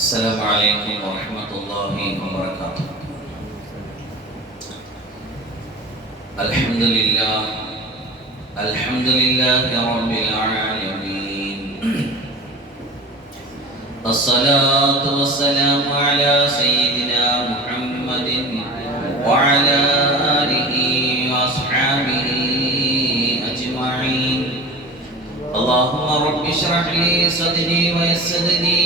السلام عليكم ورحمة الله وبركاته. الحمد لله رب العالمين. الصلاة والسلام على سيدنا محمد وعلى آله وأصحابه أجمعين. اللهم رب اشرح لي صدري ويسر لي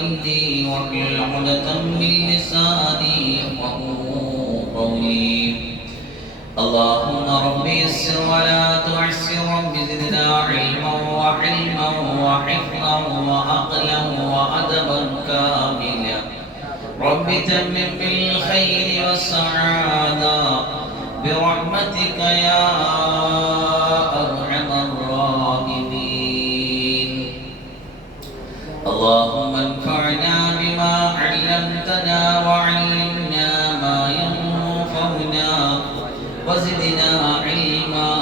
أمري واحلل عقدة من لساني يفقهوا قولي. اللهم رب يسر ولا تعسر، رب زدنا علما وحلما وحفظا وعقلا وأدبا كاملا. رب تمم بالخير والسعادة برحمتك يا أرحم الراحمين. اللهم انفعنا بما علمتنا وعلمنا ما ينفعنا وزدنا علما.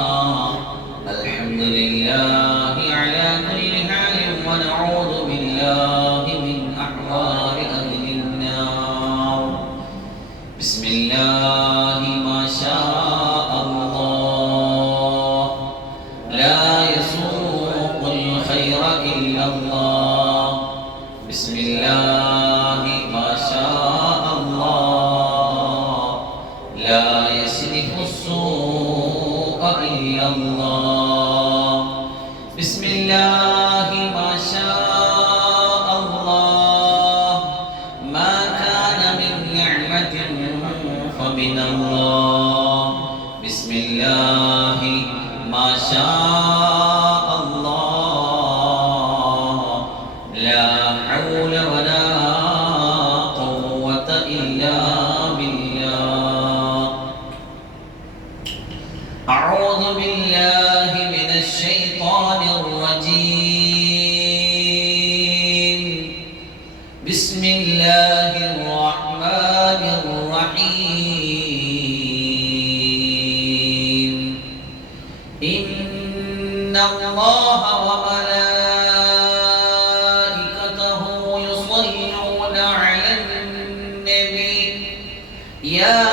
الحمد لله على كل حال، ونعوذ بالله من أحوال أهل النار. بسم الله ما شاء الله، لا يسوق الخير إلا الله. بسم الله ما شاء الله، لا يصرف السوء إلا الله. بسم الله ما شاء الله، ما كان من نعمة فمن الله. بسم الله ما شاء الله، لا حول ولا قوة إلا بالله. أعوذ بالله من الشيطان الرجيم. بسم الله الرحمن الرحيم. إن الله وملائكته يصلون على النبي يا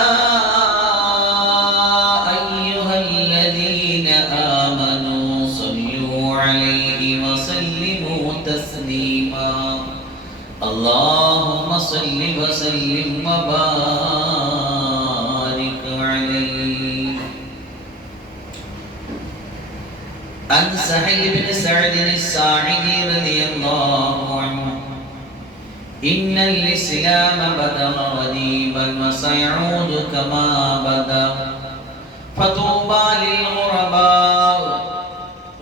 أيها الذين آمنوا صلوا عليه وسلموا تسليما. اللهم صل وسلم وبارك عليه. عن سهل بن سعد الساعدي رضي الله عنه: إن الإسلام بدأ غريبا وسيعود كما بدأ، فطوبى للغرباء.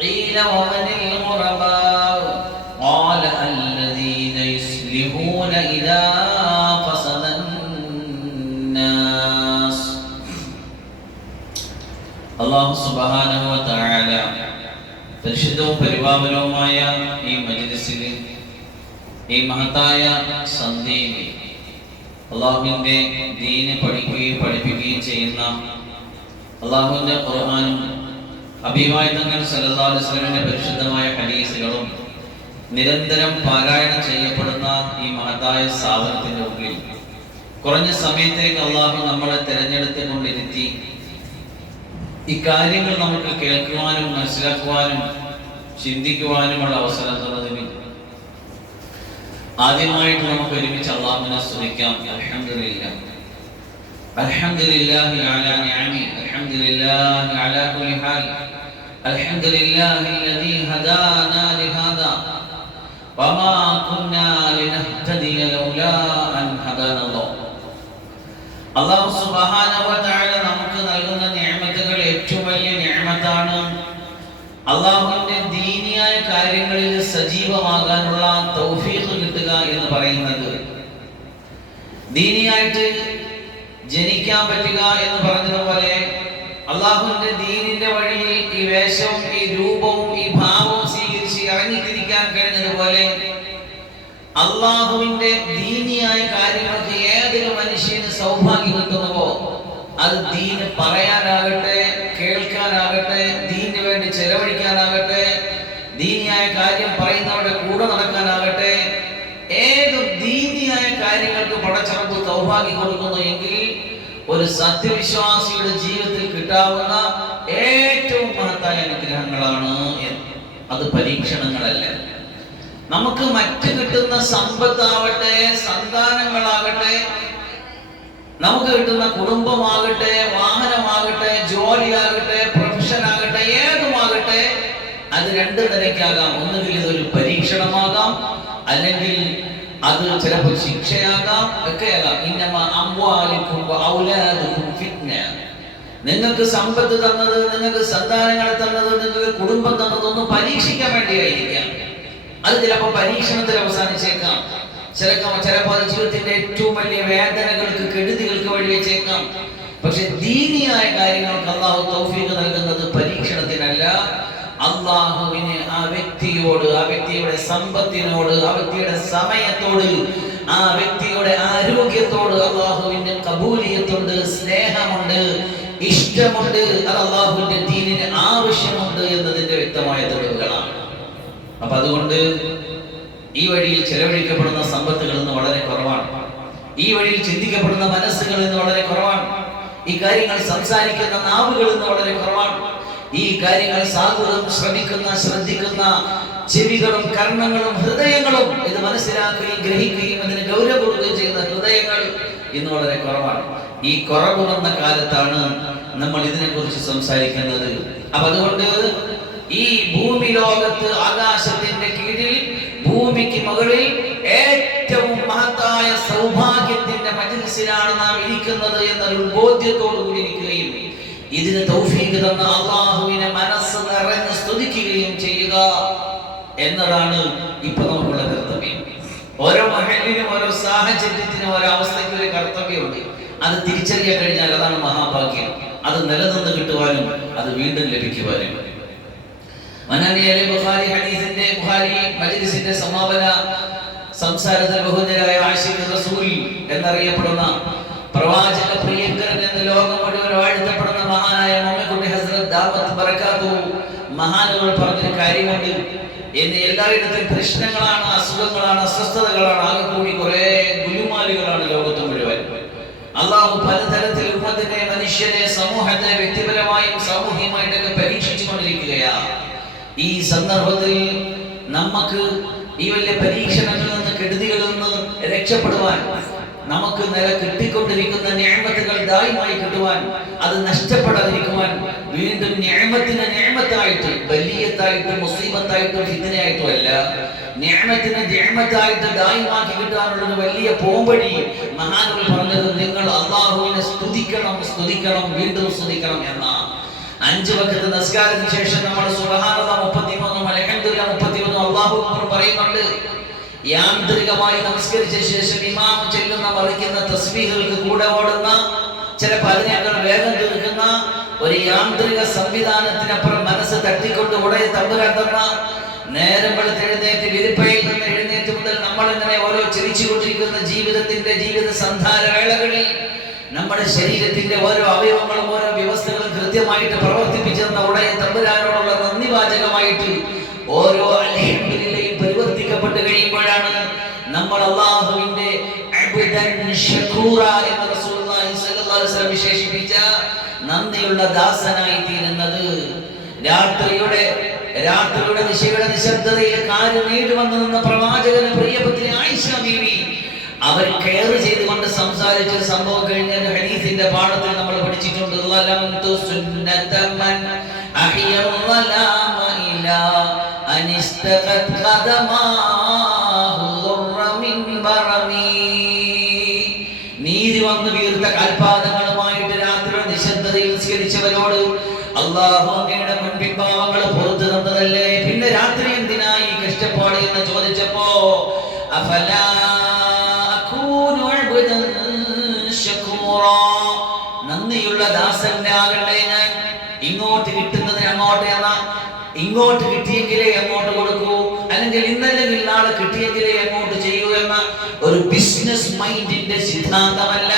قيل ومن الغرباء؟ قال الذين يصلحون إذا فسد الناس. അല്ലാഹു സുബ്ഹാനഹു വ തആല പരിശുദ്ധവും പരിപാവനവുമായ ഈ മജ്‌ലിസിൽ, ഈ മഹത്തായ സന്ധ്യയിൽ അല്ലാഹുവിന്റെ ദീന് പഠിക്കുകയും പഠിപ്പിക്കുകയും ചെയ്യുന്ന, അല്ലാഹുവിന്റെ ഖുർആനും ഹബീബായ തങ്ങൾ സല്ലല്ലാഹു അലൈഹി വസല്ലമയുടെ പരിശുദ്ധമായ ഹദീസുകളും നിരന്തരം പാരായണം ചെയ്യപ്പെടുന്ന ഈ മഹത്തായ സ്ഥാപനത്തിന്റെ ഉള്ളിൽ കുറഞ്ഞ സമയത്തേക്ക് അല്ലാഹു നമ്മളെ തിരഞ്ഞെടുത്ത് കൊണ്ടിരുത്തി ഇക്കാര്യങ്ങൾ നമുക്ക് കേൾക്കുവാനും മനസ്സിലാക്കുവാനും ചിന്തിക്കുവാനുമുള്ള അവസരം തന്നതിന് ആദ്യമായിട്ട് നമുക്ക് ഒരുമിച്ച് അല്ലാഹുവിനെ സ്തുതിക്കാം. അൽഹംദുലില്ലാഹ് അൽഹംദുലില്ലാഹി അലാ നിഅമി, അൽഹംദുലില്ലാഹി അലാ കുല്ലി ഹാൽ, അൽഹംദുലില്ലാഹി അല്ലദീ ഹദാനാ ലിഹാദാ വമാ കുന്നാ ലിനഹ്തദിയ ലൗലാ അൻ ഹദാനല്ലാഹ്. അല്ലാഹു സുബ്ഹാനഹു വ തആല നമുക്ക് നൽകുന്ന നിഅമത്തുകൾ ഏറ്റവും വലിയ നിഅമത്താണ്. അല്ലാഹുവിന്റെ ദീനിയായ കാര്യങ്ങളിൽ സജീവമാകാനുള്ള തൗഫീഖ് കിട്ടുക എന്ന് പറയുന്നത്, ദീനിയായിട്ട് ജനിക്കാൻ പറ്റുക എന്ന് പറഞ്ഞതുപോലെ അല്ലാഹുവിന്റെ ദീനിന്റെ വഴിയിൽ ഈ വേഷവും ഈ രൂപവും ഈ ഭാവവും സ്വീകരിച്ച് ഇറങ്ങിത്തിരിക്കാൻ കഴിഞ്ഞതുപോലെ അല്ലാഹുവിന്റെ ദീനിയായ കാര്യങ്ങൾക്ക് ഏതൊരു മനുഷ്യന് സൗഭാഗ്യം കിട്ടുന്നുവോ, അത് ദീന് പറയാനാകട്ടെ, കേൾക്കാനാകട്ടെ, ദീനിന് വേണ്ടി ചെലവഴിക്കാനാകട്ടെ, ദീനിയായ കാര്യം പറയുന്നവരുടെ കൂടെ നടക്കാനാകട്ടെ, ഏത് ദീനി ഉറപ്പാക്കി കൊടുക്കുന്നു എങ്കിൽ ഒരു സത്യവിശ്വാസിയുടെ ജീവിതത്തിൽ കിട്ടാവുന്ന ഏറ്റവും മഹത്തായ അനുഗ്രഹങ്ങളാണ്. അത് പരീക്ഷണങ്ങളല്ല. നമുക്ക് മറ്റ് കിട്ടുന്ന സമ്പത്താവട്ടെ, സന്താനങ്ങളാകട്ടെ, നമുക്ക് കിട്ടുന്ന കുടുംബമാകട്ടെ, വാഹനമാകട്ടെ, ജോലിയാകട്ടെ, പ്രൊഫഷൻ ആകട്ടെ, ഏതുമാകട്ടെ, അത് രണ്ട് നിലയ്ക്കാകാം. ഒന്നുകിൽ ഇതൊരു പരീക്ഷണമാകാം, അല്ലെങ്കിൽ അത് ചിലപ്പോൾ ശിക്ഷയാകാം, ഒക്കെയാകാം. ഇന്നമ അംവാലിക്കും ഔലാദുക്കും ഫിത്ന. നിങ്ങൾക്ക് സമ്പത്ത് തന്നത്, നിങ്ങൾക്ക് സന്താനങ്ങളെ തന്നത്, നിങ്ങൾക്ക് കുടുംബം തന്നതൊന്നും പരീക്ഷിക്കാൻ വേണ്ടിയായിരിക്കാം. അത് ചിലപ്പോൾ പരീക്ഷണത്തിൽ അവസാനിച്ചേക്കാം. ചിലപ്പോൾ അത് ജീവിതത്തിന്റെ ഏറ്റവും വലിയ വേദനകൾക്ക്, കെടുതികൾക്ക് വഴിവെച്ചേക്കാം. പക്ഷെ ദീനിയായ കാര്യങ്ങൾക്ക് അള്ളാഹു തൗഫീഖ് നൽകുന്നത് പരീക്ഷണത്തിനല്ല. അള്ളാഹുവിന് ആ വ്യക്തിയോട്, ആ വ്യക്തിയുടെ സമ്പത്തിനോട്, ആ വ്യക്തിയുടെ സമയത്തോട്, ആ വ്യക്തിയുടെ ആരോഗ്യത്തോട് അള്ളാഹുവിന്റെ കബൂലിയത്തുണ്ട്, സ്നേഹമുണ്ട്, ഇഷ്ടമുണ്ട്. അത് അള്ളാഹുവിന്റെ ദീനിന് ആവശ്യമുണ്ട് എന്നതിന്റെ വ്യക്തമായ തെളിവുകളാണ്. അപ്പൊ അതുകൊണ്ട് ഈ വഴിയിൽ ചെലവഴിക്കപ്പെടുന്ന സമ്പത്തുകൾ ഇന്ന് വളരെ കുറവാണ്. ഈ വഴിയിൽ ചിന്തിക്കപ്പെടുന്ന മനസ്സുകൾ ഇന്ന് വളരെ കുറവാണ്. ഈ കാര്യങ്ങൾ സംസാരിക്കുന്ന നാവുകൾ ഇന്ന് വളരെ കുറവാണ്. ഈ കാര്യങ്ങൾ സാധുതം ശ്രദ്ധിക്കുന്ന ചെവികളും കർണങ്ങളും ഹൃദയങ്ങളും ഇത് മനസ്സിലാക്കുകയും ഗ്രഹിക്കുകയും അതിന് ഗൗരവം കൊടുക്കുകയും ചെയ്യുന്ന ഹൃദയങ്ങൾ ഇന്ന് വളരെ കുറവാണ്. ഈ കുറവ് വന്ന കാലത്താണ് നമ്മൾ ഇതിനെക്കുറിച്ച് സംസാരിക്കുന്നത്. അപ്പൊ അതുകൊണ്ട് ഈ ഭൂമി ലോകത്ത്, ആകാശത്തിന്റെ കീഴിൽ, ഭൂമിക്ക് മുകളിൽ ഏറ്റവും മഹത്തായ സൗഭാഗ്യത്തിന്റെ മജ്‌ലിസിലാണ് നാം ഇരിക്കുന്നത് എന്നൊരു ബോധ്യത്തോടു കൂടി ഇരിക്കുകയും ഇതിന് തൗഫീഖ് തന്ന അല്ലാഹുവിനെ മനസ്സ് നിറഞ്ഞ് സ്തുതിക്കുകയും ചെയ്യുക എന്നതാണ് ഇപ്പൊ നമുക്കുള്ള കർത്തവ്യം. ഓരോ മഹലിനും, ഓരോ സാഹചര്യത്തിനും, ഓരോ അവസ്ഥയ്ക്കും ഒരു കർത്തവ്യമുണ്ട്. അത് തിരിച്ചറിയാൻ കഴിഞ്ഞാൽ അതാണ് മഹാഭാഗ്യം. അത് നിലനിന്ന് കിട്ടുവാനും അത് വീണ്ടും ലഭിക്കുവാനും. ബുഖാരി ഹദീസിന്റെ, ബുഖാരി മജ്‌ലിസിന്റെ സമാപന സംസാരത്തിൽ ബഹുജനായ ആശിഖ് റസൂൽ എന്നറിയപ്പെടുന്ന പ്രവാചക പ്രിയങ്കരൻ എന്ന ലോകം മുഴുവൻ വാഴ്ത്തപ്പെടുന്ന മഹാനായ മുഹമ്മദ് ഹസ്രത്ത് ദാവത്ത് ബറകാതുഹു മഹാനുകൾ പറഞ്ഞൊരു കാര്യമുണ്ട്. എന്ന് എല്ലായിടത്തും പ്രശ്നങ്ങളാണ്, അസുഖങ്ങളാണ്, അസ്വസ്ഥതകളാണ്, ആകെ കൂടി കുറെ ഗുലുമാലുകളാണ് ലോകത്ത് മുഴുവൻ. അള്ളാഹു പലതരത്തിൽ ഉമ്മത്തിനെ, മനുഷ്യനെ, സമൂഹത്തെ വ്യക്തിപരമായും സാമൂഹികമായിട്ടൊക്കെ പരീക്ഷിച്ചു കൊണ്ടിരിക്കുകയാണ്. ഈ സന്ദർഭത്തിൽ നമുക്ക് ഈ വലിയ പരീക്ഷണങ്ങളിൽ നിന്ന്, കെടുതികളിൽ നിന്ന് രക്ഷപ്പെടുവാൻ, നമുക്ക് നില കിട്ടിക്കൊണ്ടിരിക്കുന്ന നിഅമത്തുകൾ ദായിമായി കിട്ടുവാൻ, അത് നഷ്ടപ്പെടാതിരിക്കുവാൻ, വീണ്ടും നിഅമത്തിനെ നിഅമത്തായിട്ട്, ബലിയത്തായിട്ട്, മുസീബത്തായിട്ട്, ഫിത്നയായിട്ടും അല്ല, നിഅമത്തിനെ നിഅമത്തായിട്ട് ദായിമാക്കി കിട്ടാനുള്ള ഒരു വലിയ പോംവഴി മഹാനുകൾ പറഞ്ഞത് നിങ്ങൾ അല്ലാഹുവിനെ സ്തുതിക്കണം, വീണ്ടും സ്തുതിക്കണം എന്ന. 5 വഖത്ത് നിസ്കാരത്തിന് ശേഷം നമ്മൾ സുബ്ഹാനല്ലാഹ് 33 അൽഹംദുലില്ലാഹ് 33 അല്ലാഹു അക്ബർ പറയുന്നുണ്ട്. യാന്ത്രികമായി നമസ്കരിച്ച ശേഷം ഇമാം ചൊല്ലുന്ന, മറിക്കുന്ന തസ്ബീഹുകൾക്ക് കൂടെ ഓടുന്ന, ചിലപ്പോൾ അതിനേക്കാൾ വേഗം തീർക്കുന്ന ഒരു യാന്ത്രിക സംവിധാനത്തിനപ്പുറം മനസ്സ് തട്ടിക്കൊണ്ട് ഉടനെ തമ്പുരാൻ തന്ന നേരം വെളുത്തെഴുന്നേറ്റ് വിരിപ്പയിൽ നിന്ന് എഴുന്നേറ്റ് മുതൽ നമ്മൾ ഇങ്ങനെ ഓരോ ചിരിച്ചുകൊണ്ടിരിക്കുന്ന ജീവിത സന്ധാര വേളകളിൽ നമ്മുടെ ശരീരത്തിന്റെ ഓരോ അവയവങ്ങളും ഓരോ വ്യവസ്ഥകളും കൃത്യമായിട്ട് പ്രവർത്തിപ്പിച്ചെന്ന ഉടനെ തമ്പുരാനോടുള്ള നന്ദി വാചകമായിട്ട് ഓരോ അൽഹംദുലില്ലയും പരിവർത്തിക്കപ്പെട്ട് കഴിയുമ്പോഴാണ് നമ്മൾ അല്ലാഹുവിന്റെ അബ്ദൻ ശകൂറ എന്ന് റസൂലുള്ളാഹി സ്വല്ലല്ലാഹു അലൈഹി വസല്ലം വിശേഷിപ്പിച്ച നന്ദിയുള്ള ദാസനായി തീരുന്നത്. രാത്രിയുടെ നിശയുടെ നിശബ്ദതയിൽ കാല് നീണ്ടുവന്നു നിന്ന പ്രവാചകന് പ്രിയപത്നി ആയിഷ ബീവി അവർ കെയർ ചെയ്തുകൊണ്ട് സംസാരിച്ച സംഭവം കഴിഞ്ഞ ഹദീസിന്റെ പാഠത്തിൽ നമ്മൾ പഠിച്ചിട്ടുണ്ട്. നീതി വന്നു വീർത്ത കാൽപാദങ്ങളുമായിട്ട് രാത്രിയുടെ നിശബ്ദതയിൽ നിസ്കരിച്ചവരോട് അല്ലാഹു അങ്ങയുടെ മുൻപിൻഭാവങ്ങൾ പുറത്തു തന്നതല്ലേ, പിന്നെ രാത്രി എന്തിനായി കഷ്ടപ്പാട് എന്ന് ചോദിച്ചപ്പോ അഫലാ അകൂനു അബ്ദൻ ശകൂറ, നന്ദിയുള്ള ദാസനാകട്ടെ ഞാൻ. ഇങ്ങോട്ട് കിട്ടുന്നതിന് അങ്ങോട്ട് എന്ന, ഇങ്ങോട്ട് കിട്ടിയെങ്കിലേ അങ്ങോട്ട് കൊടുക്കൂ, അല്ലെങ്കിൽ ഇന്നല്ലെങ്കിൽ നാളെ കിട്ടിയെങ്കിലേ അങ്ങോട്ട് ചെയ്യൂ എന്ന ഒരു ബിസിനസ് മൈൻഡിന്റെ സിദ്ധാന്തമല്ല.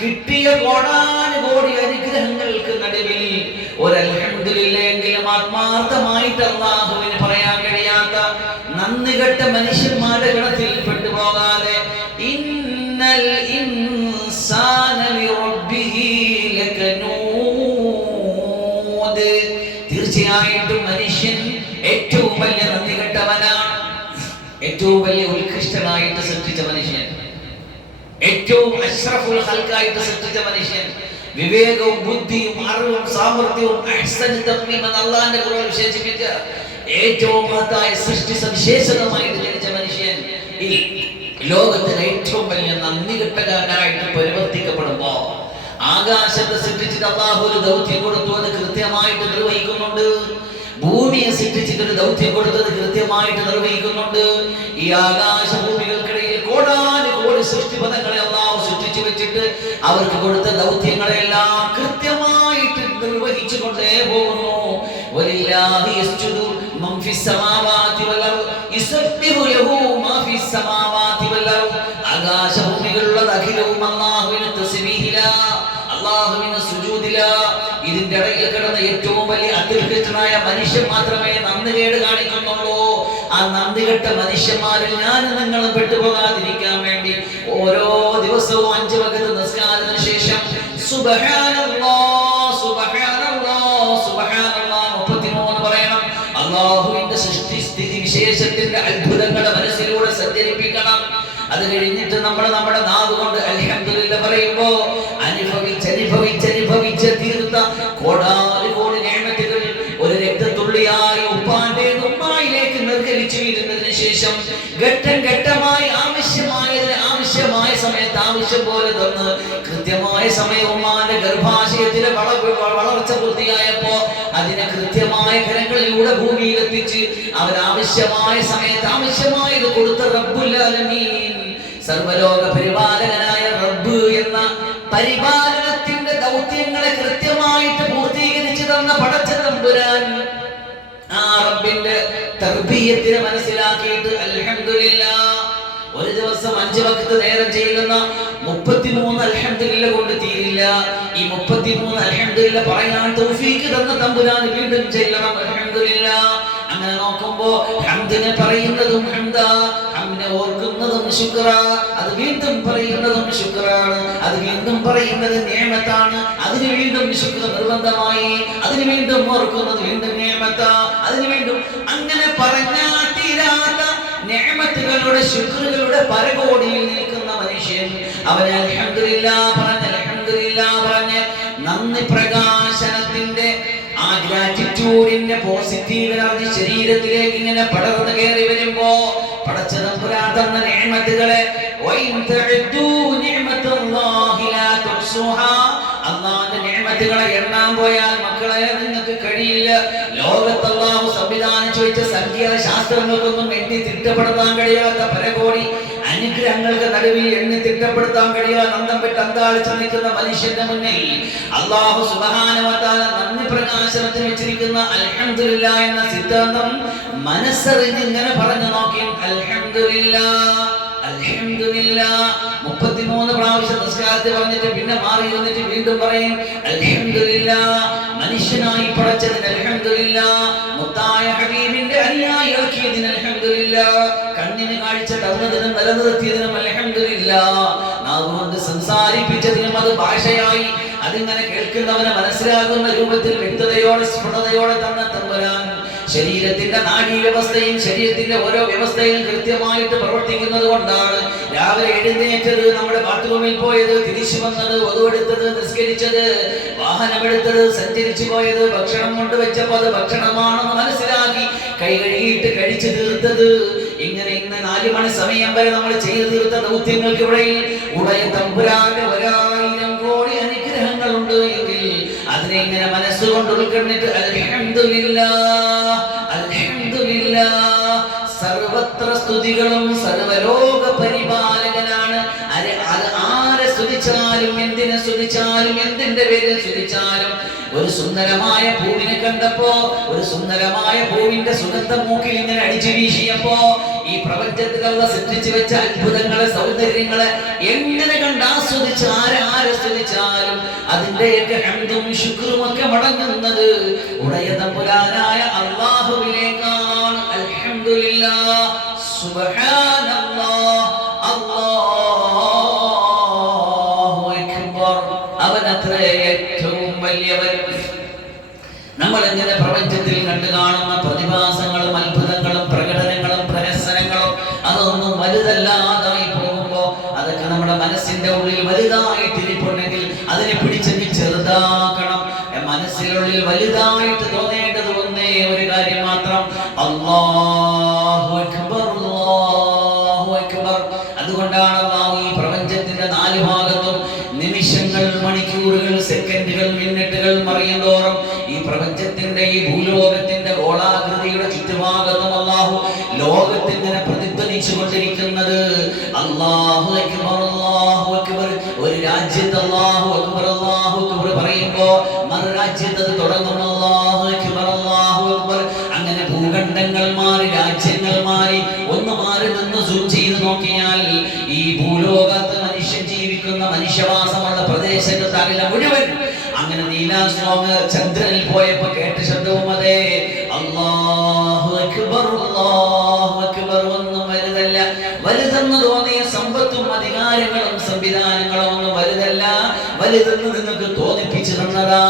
കിട്ടിയ കോടാനുകോടി അനുഗ്രഹങ്ങൾക്ക് നടുവിൽ ഒരു അൽഹംദുലില്ലയെങ്കിലും ആത്മാർത്ഥമായിട്ട് അല്ലാഹുവിന് പറയാൻ കഴിയാത്ത നന്ദികെട്ട മനുഷ്യന്മാരുടെ ഗണത്തിൽ പെട്ടുപോകാതെ ഇന്നൽ ഏറ്റവും വലിയ ഉത്കൃഷ്ടനായിട്ട് സൃഷ്ടിച്ച മനുഷ്യൻ, ഏറ്റവും അഷ്റഫുൽ ഖൽഖായിട്ട് സൃഷ്ടിച്ച മനുഷ്യൻ, വിവേകവും ബുദ്ധിയും അറിവും സാമർത്ഥ്യവും അഹ്സനു തഖ്വീം എന്ന അല്ലാഹുവിന്റെ ഖുർആൻ വിശേഷിപ്പിച്ച ഏറ്റവും മഹത്തായ സൃഷ്ടി സവിശേഷതമായിട്ട് ജനിച്ച മനുഷ്യൻ ഈ ലോകത്തിലെ ഏറ്റവും വലിയ നന്ദികെട്ടകാരനായിട്ട് പരിവർത്തിക്കപ്പെടുമ്പോ ആകാശത്തെ സൃഷ്ടിച്ചിട്ട് അല്ലാഹു ഒരു ദൗത്യം കൊടുത്തു, അത് കൃത്യമായിട്ട് നിർവഹിക്കുന്നുണ്ട്. ഭൂമിയെ സൃഷ്ടിച്ചിട്ട് ഒരു ദൗത്യം കൊടുത്തത് കൃത്യമായിട്ട് നിർവഹിക്കുന്നുണ്ട്. ഈ ആകാശഭൂമികൾക്കിടയിൽ കോടാനുകോടി സൃഷ്ടിപഥങ്ങളെ അല്ലാഹു സൃഷ്ടിച്ചു വെച്ചിട്ട് അവർക്ക് കൊടുത്ത ദൗത്യങ്ങളെല്ലാം കൃത്യമായിട്ട് നിർവഹിച്ചു കൊണ്ടേ പോകുന്നു. വലില്ലാഹി യസ്ജുദു മൻ ഫിസ് സമാവാതി വൽ അർദ് യുസബ്ബിഹു ലഹു മാ ഫിസ് സമാവാതി വൽ അർദ്. ആകാശഭൂമികളുള്ള അഖിലവും അല്ലാഹുവിന് തസ്ബീഹില, അല്ലാഹുവിന് സുജൂദില. ഇതിന്റെ ഇടയിൽ കിടന്ന ഏറ്റവും വലിയ അത്യുത്കൃഷ്ടനായ മനുഷ്യൻ മാത്രമേ നന്ദികേട് കാണിക്കുന്നുള്ളൂ. ആ നന്ദികെട്ട മനുഷ്യന്മാരിൽ ഞാൻ നിങ്ങളും പെട്ടുപോകാതിരിക്കാൻ വേണ്ടി ഓരോ ദിവസവും 5 വഖത്ത് നിസ്കാരത്തിന് ശേഷം സുബ്ഹാനല്ലാഹ് സുബ്ഹാനല്ലാഹ് സുബ്ഹാനല്ലാഹ് 33 പറയണം. അല്ലാഹുവിന്റെ സൃഷ്ടി സ്ഥിതി വിശേഷത്തിന്റെ അത്ഭുതങ്ങളുടെ മനസ്സിലൂടെ സഞ്ചരിപ്പിക്കണം. അത് കഴിഞ്ഞിട്ട് നമ്മുടെ നാവ് കൊണ്ട് അൽഹംദുലില്ലാഹ് പറയുമ്പോ അനുഭവിച്ച് തീർത്ത കോടാനുകോടി നിഅമത്തുകൾ ഒരു രക്തത്തുള്ളിയായി ഉപ്പാന്റേത് ഉമ്മായിലേക്ക് നിർഗലിച്ചു വീഴുന്നതിന് ശേഷം ഘട്ടം ഘട്ടമായി ആവശ്യമായ സമയത്ത് ആവശ്യം പോലെ തന്ന് കൃത്യമായ സമയം ഉമ്മാന്റെ ഗർഭാശയത്തിലെ വളർച്ച പൂർത്തിയായപ്പോ അതിനെ കൃത്യമായ കരങ്ങളിലൂടെ ഭൂമിയിൽ എത്തിച്ച് അവരാവശ്യമായ സമയത്ത് ആവശ്യമായത് കൊടുത്ത റബ്ബുൽ ആലമീൻ, സർവലോക പരിപാലകനായ റബ്ബ് എന്ന പരിപാലനത്തിന്റെ ദൗത്യങ്ങളെ കൃത്യമായിട്ട് പൂർത്തീകരിച്ചു തന്ന പടച്ച തമ്പുരാൻ, ആ റബ്ബിന്റെ തർബീയത്തിനെ മനസ്സിലാക്കിയിട്ട് അൽഹംദുലില്ലാഹ് ഒരു ദിവസം 5 വഖത്ത് നേരം ചെയ്യുന്ന 33 അൽഹംദുലില്ലാഹ് കൊണ്ട് തീരില്ല. ഈ 33 അൽഹംദുലില്ലാഹ് പറയാൻ തൗഫീഖ് തന്ന തമ്പുരാൻ വീണ്ടും ചെയ്യണം അൽഹംദുലില്ലാഹ്. അങ്ങനെ നോക്കുമ്പോ ഹംദിനെ പറയുന്നതും ഹംദാ, ഹംദിനെ ഓർക്കുന്നതും ശുക്റാ, അത് വീണ്ടും പറയുന്നതും ശുക്റാണ്, അത് വീണ്ടും പറയുന്നത് നിഅമത്താണ്, അതിന് വീണ്ടും ശുക്ർ നിർബന്ധമായി, അതിന് വീണ്ടും ഓർക്കുന്നത് വീണ്ടും നിഅമത്താ, അതിന് വീണ്ടും അങ്ങനെ പറഞ്ഞാൽ തീരാത്ത നിഅമത്തുകളുടെ ശുക്റുകളുടെ പരകോടിയിൽ നിൽക്കുന്ന മനുഷ്യൻ അവനെ അൽഹംദുലില്ലാഹ് പറഞ്ഞ് നന്ദി പ്രകാശനത്തിന്റെ ആ ഗ്രാറ്റിറ്റ്യൂഡിന്റെ പോസിറ്റീവ് എനർജി ശരീരത്തിലേക്ക് ഇങ്ങനെ പടർന്നു കയറി വരുമ്പോ പടച്ച തമ്പുരാൻ തന്ന നിഅമത്തുകളെ അല്ലാഹുവിന്റെ നിഅമത്തുകളെ എണ്ണാൻ പോയാൽ മക്കളെ നിങ്ങൾക്ക് കഴിയില്ല. ലോകത്ത് അല്ലാഹു സംവിധാനിച്ചു വെച്ച സംഖ്യാശാസ്ത്രങ്ങൾക്കൊന്നും എണ്ണി തിട്ടപ്പെടുത്താൻ കഴിയാത്ത പരകോടി അനുഗ്രഹങ്ങൾക്ക് നടുവിൽ എണ്ണി തിട്ടപ്പെടുത്താൻ കഴിയാതെ അന്തം വിട്ട് അന്താളിച്ചു നിൽക്കുന്ന മനുഷ്യന്റെ മുന്നിൽ അല്ലാഹു സുബ്ഹാനഹു വ തആല നന്ദി പ്രകാശനത്തിന് വെച്ചിരിക്കുന്ന അൽഹംദുലില്ലാഹ് എന്ന സിദ്ധാന്തം മനസ്സറിഞ്ഞ് ഇങ്ങനെ പറഞ്ഞു നോക്കി. അൽഹംദുലില്ലാഹ് അൽഹംദുലില്ലാഹ് 33 പ്രാവശ്യം നിസ്കാരത്തിൽ പറഞ്ഞിട്ട് പിന്നെ മാറി വന്നിട്ട് വീണ്ടും പറയും അൽഹംദുലില്ലാഹ്. മനുഷ്യനായി പടച്ചതിന് അൽഹംദുലില്ലാഹ്, മുത്തായ ഹബീബിന്റെ അനുയായിയാക്കിയതിന് അൽഹംദുലില്ലാഹ്, കണ്ണിന് കാഴ്ച തന്നതിനും നിലനിർത്തിയതിനും അൽഹംദുലില്ലാഹ്, നാവുകൊണ്ട് സംസാരിപ്പിച്ചതിനും അത് ഭാഷയായി അതിങ്ങനെ കേൾക്കുന്നവനെ മനസ്സിലാകുന്ന രൂപത്തിൽ വ്യക്തതയോടെ സ്ഫുടതയോടെ തന്ന തമ്പുരാൻ ശരീരത്തിന്റെ നാഡീവ്യവസ്ഥയും ശരീരത്തിന്റെ ഓരോ വ്യവസ്ഥയും കൃത്യമായിട്ട് പ്രവർത്തിക്കുന്നത് കൊണ്ടാണ് രാവിലെ എഴുന്നേറ്റത്, നമ്മുടെ ബാത്റൂമിൽ പോയത്, തിരിച്ചു വന്നത്, ഒതുവെടുത്തത്, നിസ്കരിച്ചത്, വാഹനമെടുത്തത്, സഞ്ചരിച്ചു പോയത്, ഭക്ഷണം കൊണ്ടുവച്ചപ്പോ അത് ഭക്ഷണമാണെന്ന് മനസ്സിലാക്കി കൈ കഴുകിയിട്ട് കഴിച്ചു തീർത്തത്. ഇങ്ങനെ ഇന്ന് 4 മണി സമയം വരെ നമ്മൾ ചെയ്തു തീർത്ത ദൗത്യങ്ങൾക്ക് ഇവിടെയിൽ ഉടയ തമ്പുരാന്റെ 1000 കോടി അനുഗ്രഹങ്ങളുണ്ട് എങ്കിൽ അതിനെ ഇങ്ങനെ മനസ്സുകൊണ്ട് ഉൾക്കൊണ്ടിട്ട് അൽഹംദുലില്ലാഹ് അൽഹംദുലില്ലാഹ്, സർവത്ര സ്തുതികളും സർവലോക പരിപാലകനാണ്. ആരെ സ്തുതിച്ചാലും എന്തിനെ സ്തുതിച്ചാലും എന്തിന്റെ പേരിൽ സ്തുതിച്ചാലും ഒരു സുന്ദരമായ പൂവിനെ കണ്ടപ്പോ ഒരു സുന്ദരമായ പൂവിന്റെ സുഗന്ധം മൂക്കിൽ ഇങ്ങനെ അടിച്ചു വീശിയപ്പോ ഈ പ്രപഞ്ചത്തിലുള്ള സൃഷ്ടിച്ചു വെച്ച അത്ഭുതങ്ങളെ സൗന്ദര്യങ്ങളെ എങ്ങനെ കണ്ട് ആസ്വദിച്ച് ആരെ സ്തുതിച്ചാലും അതിന്റെയൊക്കെ ഹംദും ശുക്റും ഒക്കെ മടങ്ങുന്നത് ഉടയ തമ്പുരാനായ അല്ലാഹുവിലേക്കാണ്. അൽഹംദുലില്ലാഹ് സുബ്ഹാനല്ലാഹ് അല്ലാഹു അക്ബർ. അവനത്രേ ഏറ്റവും വലിയവൻ. നമ്മൾ ഇങ്ങനെ പ്രപഞ്ചത്തിൽ കണ്ടു കാണുന്ന പ്രതിഭാസങ്ങളും അത്ഭുതങ്ങളും പ്രകടനങ്ങളും പ്രഹസനങ്ങളും മനസ്സിന്റെ ഉള്ളിൽ വലുതായിട്ട് ഇരിപ്പുണ്ടെങ്കിൽ അതിനെ പിടിച്ചെങ്കിൽ ചെറുതാക്കണം. മനസ്സിനുള്ളിൽ വലുതായിട്ട് തോന്നേണ്ടത് ഒന്നേ ഒരു കാര്യം മാത്രം, അല്ലാഹു അക്ബർ, അല്ലാഹു അക്ബർ. അതുകൊണ്ടാണ് അല്ലാഹു ഈ പ്രപഞ്ചത്തിന്റെ 4 ഭാഗത്തും നിമിഷങ്ങൾ, മണിക്കൂറുകൾ, സെക്കൻഡുകൾ, മിനിറ്റുകൾ മറിയുന്തോറും ഈ പ്രപഞ്ചത്തിന്റെ, ഈ ഭൂലോകത്തിന്റെ ഗോളാകൃതിയുടെ ചുറ്റുഭാഗത്തും അല്ലാഹു ലോകത്തിങ്ങനെ പ്രതിധ്വനിച്ചു കൊണ്ടിരിക്കുന്നത്. അല്ലാഹു അക്ബർ, അല്ലാഹു അക്ബർ. ഒരു രാജ്യത്ത് അല്ലാഹു അക്ബർ, അല്ലാഹു അക്ബർ പറയുമ്പോ മറു രാജ്യത്ത് അത് തുടങ്ങും അല്ലാഹു അക്ബർ, അല്ലാഹു അക്ബർ. അങ്ങനെ ഭൂഖണ്ഡങ്ങൾ മാറി, രാജ്യങ്ങൾ മാറി, ഒന്ന് മാറി നിന്ന് സൂം ചെയ്ത് നോക്കിയാൽ ഈ ഭൂലോകത്ത് മനുഷ്യൻ ജീവിക്കുന്ന, മനുഷ്യവാസമുള്ള പ്രദേശത്ത് അകല മുഴുവൻ അങ്ങനെ നീലാസ്വാമി ചന്ദ്രനിൽ പോയപ്പോ കേട്ട ശബ്ദവും അതെ, അല്ലാഹു അക്ബർ, അല്ലാഹു അക്ബർ. ഒന്നും വലുതല്ല. വലുതെന്ന് തോന്നിയ സമ്പത്തും അധികാരങ്ങളും സംവിധാനങ്ങളും ഒന്നും വലുതല്ല. വലുതെന്ന് നിങ്ങൾക്ക് തോന്നിപ്പിച്ചു തന്നതാ.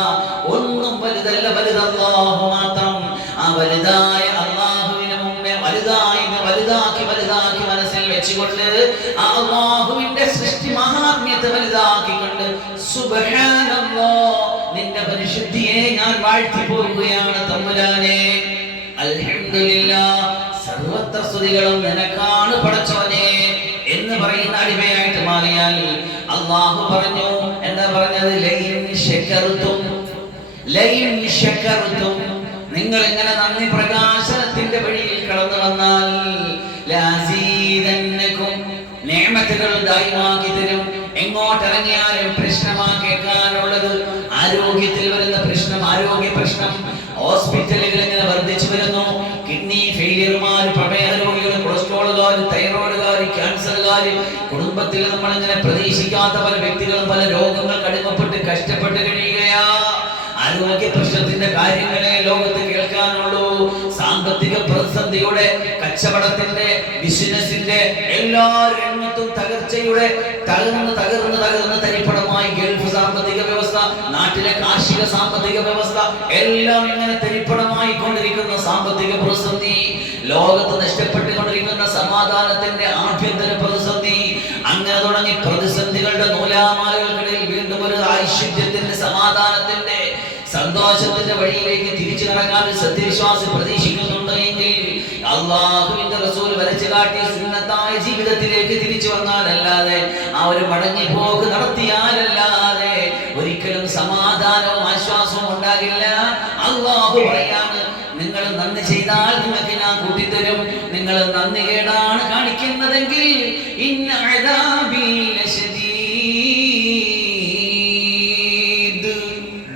ഒന്നും വലുതല്ല, വലുത് അല്ലാഹു മാത്രം. ആ വലുതായ അല്ലാഹുവിനെ മുമ്പേ വലുതാക്കി മനസ്സിൽ വെച്ചുകൊണ്ട് ആ അല്ലാഹുവിന്റെ സൃഷ്ടി മഹാത്മ്യത്തെ വലുതാക്കിക്കൊണ്ട് സുബ്ഹാനല്ലാഹ്, നിന്റെ പരിശുദ്ധിയെ ഞാൻ വാഴ്ത്തി പോകുകയാണ് തമ്പുരാനെ. അൽഹംദുലില്ലാഹ്, സർവത്ര സ്തുതികളും നിനക്കാണ് പടച്ചവനെ എന്ന് പറയുന്ന അടിമയായിട്ട് മാറിയാൽ അല്ലാഹു പറഞ്ഞു, എന്താ പറഞ്ഞത്? ലൈൻ ശകർതും, ലൈൻ ശകർതും, നിങ്ങൾ ഇങ്ങനെ നന്ദി പ്രകാശനത്തിന്റെ വഴിയിൽ കടന്നു വന്നാൽ ലഅസീദന്നകും, നിഅമത്തുകൾ ദായിമാക്കി തരും. എങ്ങോട്ടിറങ്ങിയാലും പ്രശ്നമാ കേൾക്കാനുള്ളത്. ആരോഗ്യത്തിൽ വരുന്ന പ്രശ്നം, ആരോഗ്യ പ്രശ്നം, ഹോസ്പിറ്റലുകൾ ഇങ്ങനെ വർദ്ധിച്ചു വരുന്നു. കിഡ്നി ഫെയിലിയർമാർ, പ്രമേഹ രോഗികൾ, കൊളസ്ട്രോളുകാർ, തൈറോയിഡുകാർ, ക്യാൻസറുകാർ, കുടുംബത്തിൽ നമ്മൾ ഇങ്ങനെ പ്രതീക്ഷിക്കാത്ത പല വ്യക്തികളും പല രോഗങ്ങൾക്ക് അടിമപ്പെട്ട് കഷ്ടപ്പെട്ട് കഴിയുകയാ. ആരോഗ്യ പ്രശ്നത്തിന്റെ കാര്യങ്ങളെ ലോകത്ത് കേൾക്കാനുള്ളൂ. സാമ്പത്തിക പ്രതിസന്ധിയുടെ, കച്ചവടത്തിന്റെ, ബിസിനസിന്റെ എല്ലാ രംഗത്തും തകർച്ചയുടെ, തകർന്ന് തരിപ്പണമായി ഗൾഫ് സാമ്പത്തിക വ്യവസ്ഥ, നാട്ടിലെ കാർഷിക സാമ്പത്തിക വ്യവസ്ഥ എല്ലാം ഇങ്ങനെ തരിപ്പണമായി കൊണ്ടിരിക്കുന്ന സാമ്പത്തിക പ്രതിസന്ധി, ലോകത്ത് നഷ്ടപ്പെട്ടുകൊണ്ടിരിക്കുന്ന സമാധാനത്തിന്റെ ആഭ്യന്തര പ്രതിസന്ധി, അങ്ങനെ തുടങ്ങി പ്രതിസന്ധികളുടെ നൂലാമാലകൾക്കിടയിൽ വീണ്ടും ഒരു ഐശ്വര്യത്തിന്റെ, സമാധാനത്തിന്റെ, സന്തോഷത്തിന്റെ വഴിയിലേക്ക് തിരിച്ചു നടക്കാൻ സത്യവിശ്വാസി പ്രതീക്ഷിക്കുന്നുണ്ട് എങ്കിൽ അല്ലാഹുവിന്റെ റസൂൽ വരച്ചു കാട്ടിയ സുന്നത്തായ ജീവിതത്തിലേക്ക് തിരിച്ചു വന്നാലല്ലാതെ, ആ ഒരു മടങ്ങിപ്പോക്ക് നടത്തിയാലല്ലാതെ ഒരിക്കലും സമാധാനവും ആശ്വാസവും ഉണ്ടാകില്ല. അല്ലാഹു പറയാണ്, നിങ്ങൾ നന്ദി ചെയ്താൽ നിങ്ങൾക്ക് ഞാൻ കൂട്ടിത്തരും. നിങ്ങൾ നന്ദി കേടാണ് കാണിക്കുന്നതെങ്കിൽ ഇന്ന അദാബി ലശദീദ്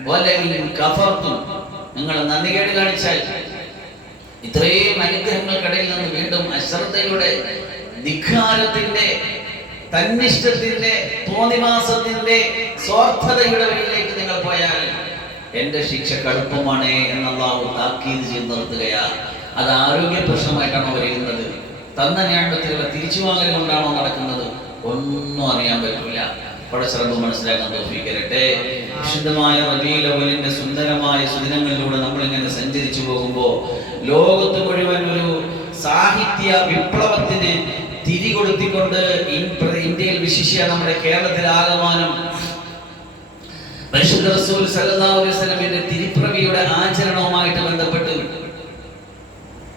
വലഇൻ കഫർതും, നിങ്ങൾ നന്ദി കേട് കാണിച്ചാൽ ഇത്രയും അനുഗ്രഹങ്ങൾക്കിടയിൽ നിന്ന് വീണ്ടും അശ്രദ്ധയുടെ, ധിക്കാരത്തിന്റെ, തന്നിഷ്ടത്തിന്റെ, തോന്നിവാസത്തിന്റെ, സ്വാർത്ഥതയുടെ വഴിയിലേക്ക് നിങ്ങൾ പോയാൽ എന്റെ ശിക്ഷ കടുപ്പമാണ് എന്ന് അല്ലാഹു താക്കീത് ചെയ്ത് നിർത്തുകയാ. അത് ആരോഗ്യ പ്രശ്നമായിട്ടാണോ വരുന്നത്? തന്ന ന്യായത്തിലുള്ള തിരിച്ചുവാങ്ങൽ കൊണ്ടാണോ നടക്കുന്നത്? ഒന്നും അറിയാൻ പറ്റില്ല. പടശ്രദ്ധ മനസ്സിലാക്കാൻ തൗഫീഖ് തരട്ടെ. വിശുദ്ധമായ റബീഉൽ അവ്വലിന്റെ സുന്ദരമായ സുദിനങ്ങളിലൂടെ നമ്മളിങ്ങനെ സഞ്ചരിച്ചു പോകുമ്പോൾ ലോകത്ത് മുഴുവൻ ഒരു സാഹിത്യ വിപ്ലവത്തിന് തിരികൊടുത്തിക്കൊണ്ട് ഇന്ത്യയിൽ വിശിഷ്യ നമ്മുടെ കേരളത്തിലെ ആകമാനം പരിശുദ്ധ റസൂൽ സല്ലല്ലാഹു അലൈഹി വസല്ലമയുടെ തിരുപ്പിറവിയുടെ ആചരണവുമായിട്ട് ബന്ധപ്പെട്ട്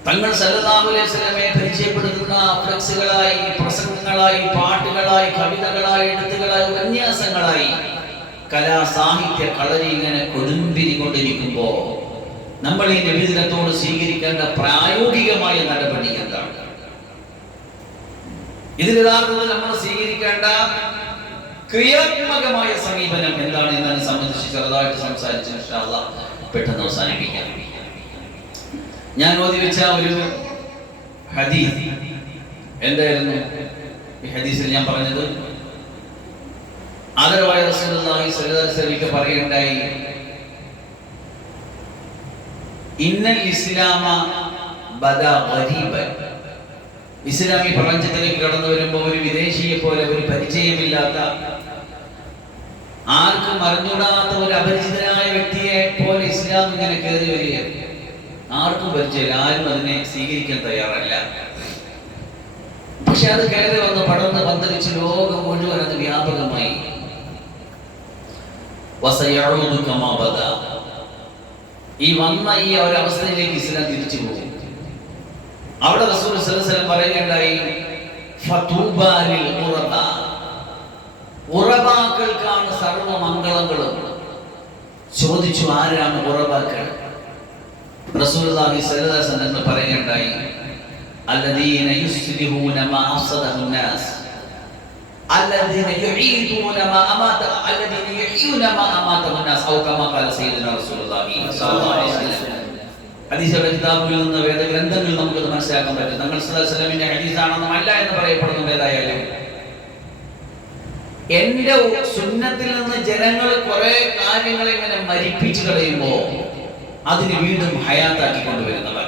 തങ്ങൾ സല്ലല്ലാഹു അലൈഹി വസല്ലമയെ പരിചയപ്പെടുത്തുന്ന ഫ്ലെക്സുകളായി, പ്രസംഗങ്ങളായി, പാട്ടുകളായി, കവിതകളായി, എഴുത്തുകളായി, ഉപന്യാസങ്ങളായി കലാ സാഹിത്യ കളരി ഇങ്ങനെ കൊടുമ്പിരിക്കൊണ്ടിരിക്കുമ്പോ നമ്മൾ ഈ നബിദിനത്തോട് സ്വീകരിക്കേണ്ട പ്രായോഗികമായ നടപടി എന്താണ്? ഇതിൽ യഥാർത്ഥത്തിൽ നമ്മൾ സ്വീകരിക്കേണ്ട ക്രിയാത്മകമായ സമീപനം എന്താണ് എന്നതിനെ സംബന്ധിച്ച് ചെറുതായിട്ട് സംസാരിച്ച് ഇൻഷാ അല്ലാഹ് പെട്ടെന്ന് അവസാനിപ്പിക്കാം. ഞാൻ ഓതി വെച്ച ഒരു ഹദീസ് എന്തായിരുന്നു? ഈ ഹദീസിൽ ഞാൻ പറഞ്ഞത് ആദരവായ റസൂലുള്ളാഹി സ്വല്ലല്ലാഹു അലൈഹി വസല്ലം പറയുകയുണ്ടായി, ഇന്നൽ ഇസ്ലാമ ബദാ ഗരീബൻ. ഇസ്ലാമി പ്രപഞ്ചത്തിലേക്ക് കടന്നു വരുമ്പോൾ ഒരു വിദേശിയെ പോലെ, ഒരു പരിചയമില്ലാത്ത, ആർക്കും അറിഞ്ഞൂടാത്ത ഒരു അപരിചിതനായ വ്യക്തിയെ പോലെ ഇസ്ലാം ഇങ്ങനെ കയറി വരികയാണ്. ആർക്കും പരിചയമില്ല, ആരും അതിനെ സ്വീകരിക്കാൻ തയ്യാറല്ല. പക്ഷെ പക്ഷെ അത് കയറി വന്ന് പടർന്ന് പന്തലിച്ച് ലോകം മുഴുവൻ അത് വ്യാപകമായി. ഈ വന്ന ഈ ഒരവസ്ഥയിലേക്ക് ഇസ്ലാം തിരിച്ചു പോകും. അവിടെ റസൂൽ സല്ലല്ലാഹു അലൈഹി വസല്ലം പറയുകയുണ്ടായി, ഫതൂബാ ലിൽ ഖുറബാ, ഖുറബാക്കൾക്കാണ് സർവ്വ മംഗളങ്ങളും. ചോദിച്ചു, ആരാണ് ഖുറബാക്കൾ? റസൂലുള്ളാഹി സ്വല്ലല്ലാഹു അലൈഹി വസല്ലം പറയുകയുണ്ടായി, അല്ലദീന യുസ്ലിഹൂന മാ അഫ്സദഹു നാസ് الذين يعيدون ما أمات الذين يحيون ما أماته الناس أو كما قال سيدنا رسول الله صلى الله عليه وسلم. ഹദീസുകളുടെ കിതാബുകളിൽ നിന്ന് വേദഗ്രന്ഥങ്ങളിൽ നമുക്കത് മനസ്സിലാക്കാൻ പറ്റും. തങ്ങൾ സല്ലല്ലാഹു അലൈഹി വസല്ലമിന്റെ ഹദീസാണെന്നും അല്ല എന്ന് പറയപ്പെടുന്നത് ഏതായാലും എന്റെ സുന്നത്തിൽ നിന്ന് ജനങ്ങൾ കുറെ കാര്യങ്ങളെ ഇങ്ങനെ മരിപ്പിച്ചു കളയുമ്പോ അതിന് വീണ്ടും ഹയാത്താക്കി കൊണ്ടുവരുന്നവർ,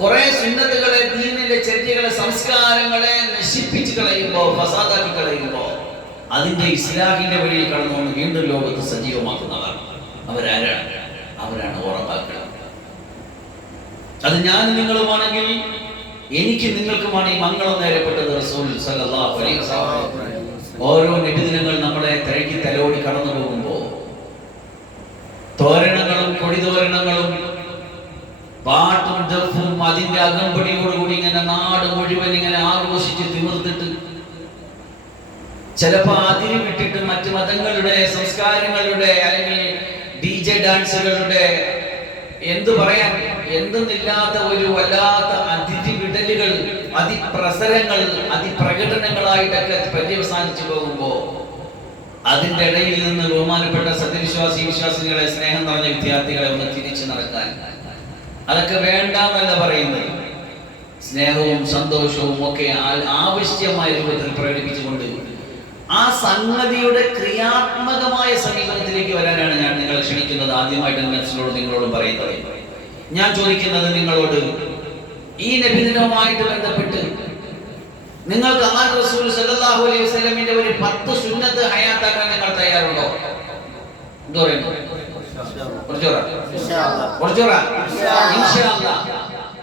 കുറെ സുന്നത്തുകളെ, ദീനിന്റെ ചര്യകളെ, സംസ്കാരങ്ങളെ നശിപ്പിച്ചു കളയുമ്പോ, ഫസാദാക്കി കളയുമ്പോ അതിന്റെ ഇസ്ലാഹിന്റെ വഴിയിൽ കടന്നുകൊണ്ട് വീണ്ടും ലോകത്ത് സജീവമാക്കുന്നവർ അവരാരാണ്? അവരാണ് ഉറപ്പാക്കൾ. അത് ഞാൻ നിങ്ങളുമാണെങ്കിൽ എനിക്ക് നിങ്ങൾക്കുമാണ് ഈ മംഗളം നേരപ്പെട്ടത്. റസൂൽ സല്ലല്ലാഹു അലൈഹി വസല്ലം ഓരോ നബിദിനങ്ങൾ നമ്മളെ തഴുകി തലോടി കടന്നു പോകുമ്പോ തോരണങ്ങളും കൊടിതോരണങ്ങളും പാട്ടും ദഫും അതിന്റെ അകമ്പടിയോടുകൂടി ഇങ്ങനെ നാട് മുഴുവൻ ഇങ്ങനെ ആഘോഷിച്ച് തിമിർത്തിട്ട്, ചിലപ്പോ അതിരി വിട്ടിട്ട് മറ്റു മതങ്ങളുടെ, സംസ്കാരങ്ങളുടെ അല്ലെങ്കിൽ DJ ഡാൻസുകളുടെ എന്തു പറയാൻ എന്തെന്നില്ലാത്ത ഒരു വല്ലാത്ത അതിഥിവിടലുകൾ, അതിപ്രസരങ്ങൾ, അതിപ്രകടനങ്ങളായിട്ടൊക്കെ പര്യവസാനിച്ചു പോകുമ്പോ അതിന്റെ ഇടയിൽ നിന്ന് ബഹുമാനപ്പെട്ട സത്യവിശ്വാസി വിശ്വാസികളെ, സ്നേഹം നിറഞ്ഞ വിദ്യാർത്ഥികളെ ഒന്ന് തിരിച്ചു നടക്കാൻ, അതൊക്കെ വേണ്ടെന്നല്ല പറയുന്നത്. സ്നേഹവും സന്തോഷവും ഒക്കെ ആവശ്യമായ രൂപത്തിൽ പ്രകടിപ്പിച്ചുകൊണ്ട് ആ സംഗതിയുടെ ക്രിയാത്മകമായ സമീപനത്തിലേക്ക് വരാനാണ് ഞാൻ നിങ്ങളെ ക്ഷണിക്കുന്നത്. ആദ്യമായിട്ട് മനസ്സിനോട് നിങ്ങളോടും പറയുന്നത്, ഞാൻ ചോദിക്കുന്നത് നിങ്ങളോട്, ഈ നബിദിനവുമായിട്ട് ബന്ധപ്പെട്ട് നിങ്ങൾക്ക് അല്ലാഹു റസൂൽ സല്ലല്ലാഹു അലൈഹി വസല്ലമിന്റെ ഒരു 10 സുന്നത്ത് ഹയാത്താക്കാൻ നിങ്ങൾ തയ്യാറുണ്ടോ? എന്താ പറയുന്നത്?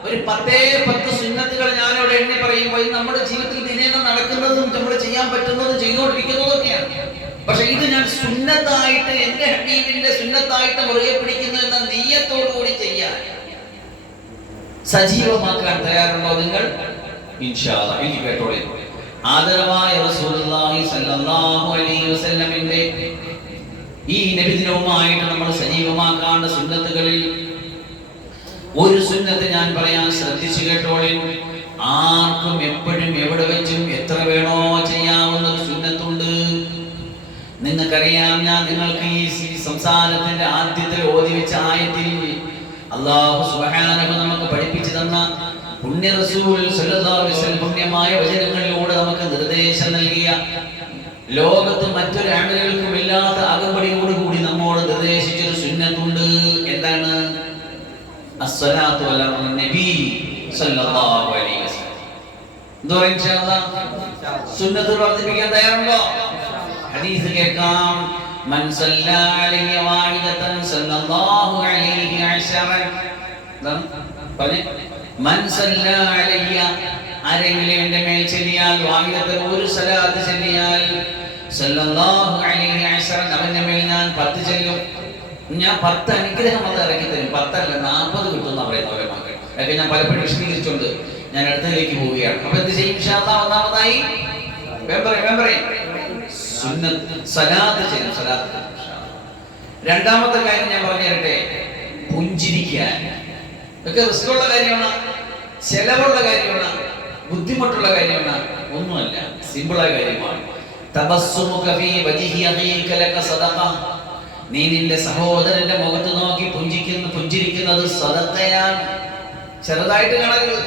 ഒരു 10 സുന്നത്തുകൾ ഞാനിവിടെ എണ്ണി പറയുമ്പോൾ നമ്മുടെ ജീവിതത്തിൽ ദിനേന നടക്കുന്നതും നമ്മൾ ചെയ്യാൻ പറ്റുന്നതും ചെയ്തുകൊണ്ടിരിക്കുന്നതും ഒക്കെയാണ്. പക്ഷെ ഇത് ഞാൻ സുന്നത്തായിട്ട്, എന്റെ ഹബീബിന്റെ സുന്നത്തായിട്ട് മുറുകെ പിടിക്കുന്നു എന്ന നിയ്യത്തോടു കൂടി ചെയ്യാൻ സജീവമാക്കാൻ തയ്യാറുണ്ടോ നിങ്ങൾ? ഇൻഷാ അല്ലാഹ്. എനിക്ക് കേട്ടോളൂ. ആദരവായ റസൂലുള്ളാഹി സ്വല്ലല്ലാഹു അലൈഹി വസല്ലമിന്റെ ഈ നബിദിനവുമായിട്ട് നമ്മൾ സജീവമാക്കേണ്ട സുന്നത്തുകളിൽ ഒരു സുന്നത്ത് ഞാൻ പറയാൻ ശ്രദ്ധിച്ചു കേട്ടോളൂ. ആർക്കും എപ്പോഴും എവിടെ വെച്ചും എത്ര വേണോ ചെയ്യാവുന്ന ഒരു സുന്നത്തുണ്ട്. നിങ്ങൾക്കറിയാം, ഞാൻ നിങ്ങൾക്ക് ഈ സംസാരത്തിന്റെ ആദ്യത്തിൽ ഓതി വെച്ച ആയത്തിൽ അല്ലാഹു സുബ്ഹാനഹു നമുക്ക് പഠിപ്പിച്ചു തന്ന പുണ്യ റസൂൽ സല്ലല്ലാഹു അലൈഹി വസല്ലം പുണ്യമായ വചനങ്ങളിലൂടെ നമുക്ക് നിർദ്ദേശം നൽകിയ, ലോകത്ത് മറ്റൊരു ആളുകൾക്കും ഇല്ലാത്ത അകമ്പടിയോടുകൂടി നമ്മോട് നിർദ്ദേശിച്ചൊരു സുന്നത്തുണ്ട്. എന്താണ്? അസ്സലാത്തു അലാ നബി സല്ലല്ലാഹു അലൈഹി വസല്ലം. എന്താ പറയുക? ഇൻഷാ അല്ലാഹ് സുന്നത്ത് വർദ്ധിപ്പിക്കാൻ തയ്യാറുണ്ടോ? ഹദീസ് കേൾക്കാം. മൻ സല്ലാ അലൈഹി വാഹിദതൻ സല്ലല്ലാഹു അലൈഹി അശറൻ. പറഞ്ഞേ, മൻ സല്ലാ അലൈഹി, ആരെങ്കിലും എൻ്റെ മേൽ ചൊല്ലിയാൽ, വാഹിദതൻ ഒരു സലാത്ത് ചൊല്ലിയാൽ, സല്ലല്ലാഹു അലൈഹി അശറൻ, അവന്റെ മേൽ ഞാൻ 10 ചൊല്ലും. ഞാൻ 10 അനുഗ്രഹം അത് ഇറക്കി തരും. 10 അല്ല 40 കിട്ടുമെന്ന് പറയുന്ന ഓരോ മക്കൾ. അതൊക്കെ ഞാൻ പലപ്പോഴും വിശദീകരിച്ചുകൊണ്ട് ഞാൻ അടുത്തതിലേക്ക് പോവുകയാണ്. അപ്പൊ എന്ത് ചെയ്യും? ഇൻഷാ അല്ലാഹ് ഒന്നാമതായി സുന്നത്ത് സലാത്ത് ചെയ്യണം. സലാത്ത്. രണ്ടാമത്തെ കാര്യം ഞാൻ പറഞ്ഞു തരട്ടെ, പുഞ്ചിരിക്കാൻ. ഇതൊക്കെ റിസ്ക്കുള്ള കാര്യമാണ്, ചെലവുള്ള കാര്യമാണ്, ബുദ്ധിമുട്ടുള്ള കാര്യമാണ്. ഒന്നുമല്ല, സിമ്പിളായ കാര്യമാണ്. തബസ്സുമുക ഫീ വജ്ഹി അഖീക ലക സദഖ. നീ നിന്റെ സഹോദരന്റെ മുഖത്ത് നോക്കി പുഞ്ചിരിക്കുന്നത് സദഖയാണ്. ചെറുതായിട്ട് കാണരുത്,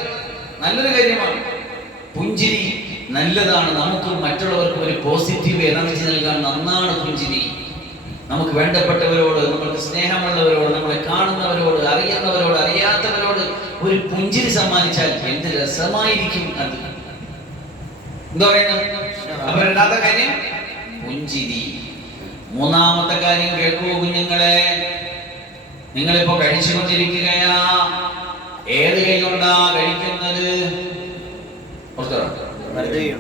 നല്ലൊരു കാര്യമാണ്. പുഞ്ചിരി നല്ലതാണ്. നമുക്ക് മറ്റുള്ളവർക്ക് ഒരു പോസിറ്റീവ് എനർജി നൽകാൻ നന്നാണ് പുഞ്ചിരി. നമുക്ക് വേണ്ടപ്പെട്ടവരോട്, നമുക്ക് സ്നേഹമുള്ളവരോട്, നമ്മളെ കാണുന്നവരോട്, അറിയുന്നവരോട്, അറിയാത്തവരോട് ഒരു പുഞ്ചിരി സമ്മാനിച്ചാൽ എന്ത് രസമായിരിക്കും അത്. എന്താ പറയുന്നത്? അപ്പൊ രണ്ടാമത്തെ കാര്യം പുഞ്ചിരി. മൂന്നാമത്തെ കാര്യം കേൾക്കൂ കുഞ്ഞുങ്ങളെ, നിങ്ങളിപ്പോ കഴിച്ചുകൊണ്ടിരിക്കുകയാ. ഏത് കൈ കൊണ്ടാ കഴിക്കുന്നത്?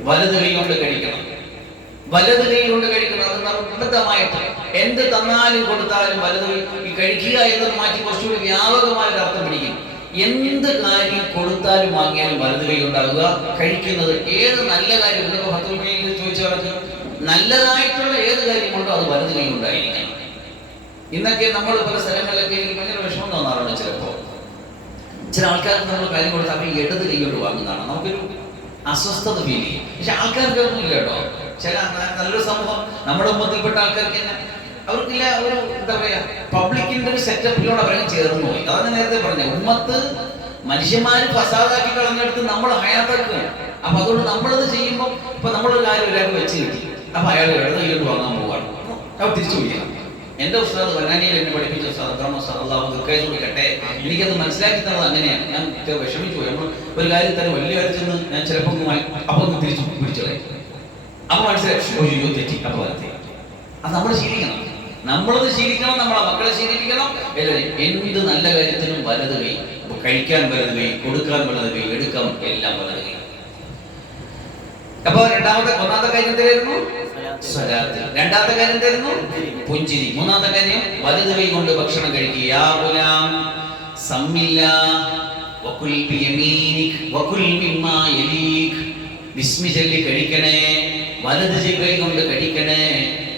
വലത് കൈ കൊണ്ട് കഴിക്കണം. വലത് കൈ കൊണ്ട് കഴിക്കണം. അത് നിർബന്ധമായിട്ട് എന്ത് തന്നാലും കൊടുത്താലും വലത് കൈ കഴിക്കുക എന്നത് മാറ്റി കുറച്ചുകൂടി വ്യാപകമായ ഒരു അർത്ഥം പിടിക്കും. എന്ത് കാര്യം കൊടുത്താലും വാങ്ങിയാലും വലത് കൈ ഉണ്ടാവുക. കഴിക്കുന്നത് ഏത് നല്ല കാര്യം ചോദിച്ചവർക്ക് നല്ലതായിട്ടുള്ള ഏത് കാര്യമുണ്ടോ അത് വലത് കൈ ഉണ്ടായിരിക്കണം. ഇന്നൊക്കെ നമ്മൾ പല സ്ഥലങ്ങളിലൊക്കെ എനിക്ക് ഭയങ്കര വിഷമം തോന്നാറുണ്ട്. ചില ആൾക്കാർക്ക് നമ്മൾ കാര്യം കൊടുത്താൽ അവർ ഇടത് കൈ കൊണ്ട് വാങ്ങുന്നതാണ്. നമുക്കൊരു അസ്വസ്ഥത ഫീൽ ചെയ്യും. പക്ഷെ ആൾക്കാർക്ക് ഒന്നും ഇല്ല കേട്ടോ. ചില നല്ലൊരു സമൂഹം നമ്മുടെ മുമ്പിൽപ്പെട്ട ആൾക്കാർക്ക് തന്നെ അവർക്കില്ല ഒരു എന്താ പറയാ പബ്ലിക്കിന്റെ ഒരു സെറ്റപ്പിലൂടെ അവരെ ചേർന്ന് പോയി. അതാണ് നേരത്തെ പറഞ്ഞത്. ഉമ്മത്ത് മനുഷ്യന്മാര് ഫസാദാക്കി കളഞ്ഞെടുത്ത് നമ്മൾ ഹയാത്താക്കുകയാണ്. അപ്പൊ അതുകൊണ്ട് നമ്മളത് ചെയ്യുമ്പോൾ ഇപ്പൊ നമ്മളൊരു കാര്യം ഒരാൾക്ക് വെച്ച് കിട്ടി, അപ്പൊ അയാൾ ഇടത് കൈകൊണ്ട് വാങ്ങാൻ പോവാണ്. അവർ തിരിച്ചു പോയില്ല. എന്റെ ഉസ്താദ് വനാനിയിൽ എന്നെ പഠിപ്പിച്ച കൊടുക്കട്ടെ, എനിക്കത് മനസ്സിലാക്കി തന്നത് അങ്ങനെയാണ്. ഞാൻ വിഷമിച്ചു പോയി. നമ്മൾ ഒരു കാര്യം തന്നെ വലിയ കാര്യം ചെന്ന് ഞാൻ ചിലപ്പോൾ അപ്പൊ തിരിച്ചു പിടിച്ചോളെ അപ്പൊ മനസ്സിലായി തെറ്റി. അപ്പൊ അത് നമ്മൾ ശീലിക്കണം. നമ്മളത് ശീലിക്കണം, നമ്മളെ മക്കളെ ശീലിപ്പിക്കണം. എന്ത് നല്ല കാര്യത്തിനും വലത് കൈ. കഴിക്കാൻ വലത് കൈ, കൊടുക്കാൻ വലത് കൈ, എടുക്കാൻ എല്ലാം വലത് കൈ. അപ്പൊ ഒന്നാമത്തെ കാര്യം എന്തായിരുന്നു? സ്വലാത്ത്. രണ്ടാമത്തെ കാര്യം എന്തായിരുന്നു? പുഞ്ചിരി. മൂന്നാമത്തെ കാര്യം വലത് കൈ കൊണ്ട് ഭക്ഷണം കഴിക്കുക. യാ ഗുലാം സമ്മില്ലാ വകുൽ ബിയമീനിക് വകുൽ മിമ്മാ യലീക്. ബിസ്മി ചൊല്ലി കഴിക്കണേ, വലത് കൈ കൊണ്ട് കഴിക്കണേ,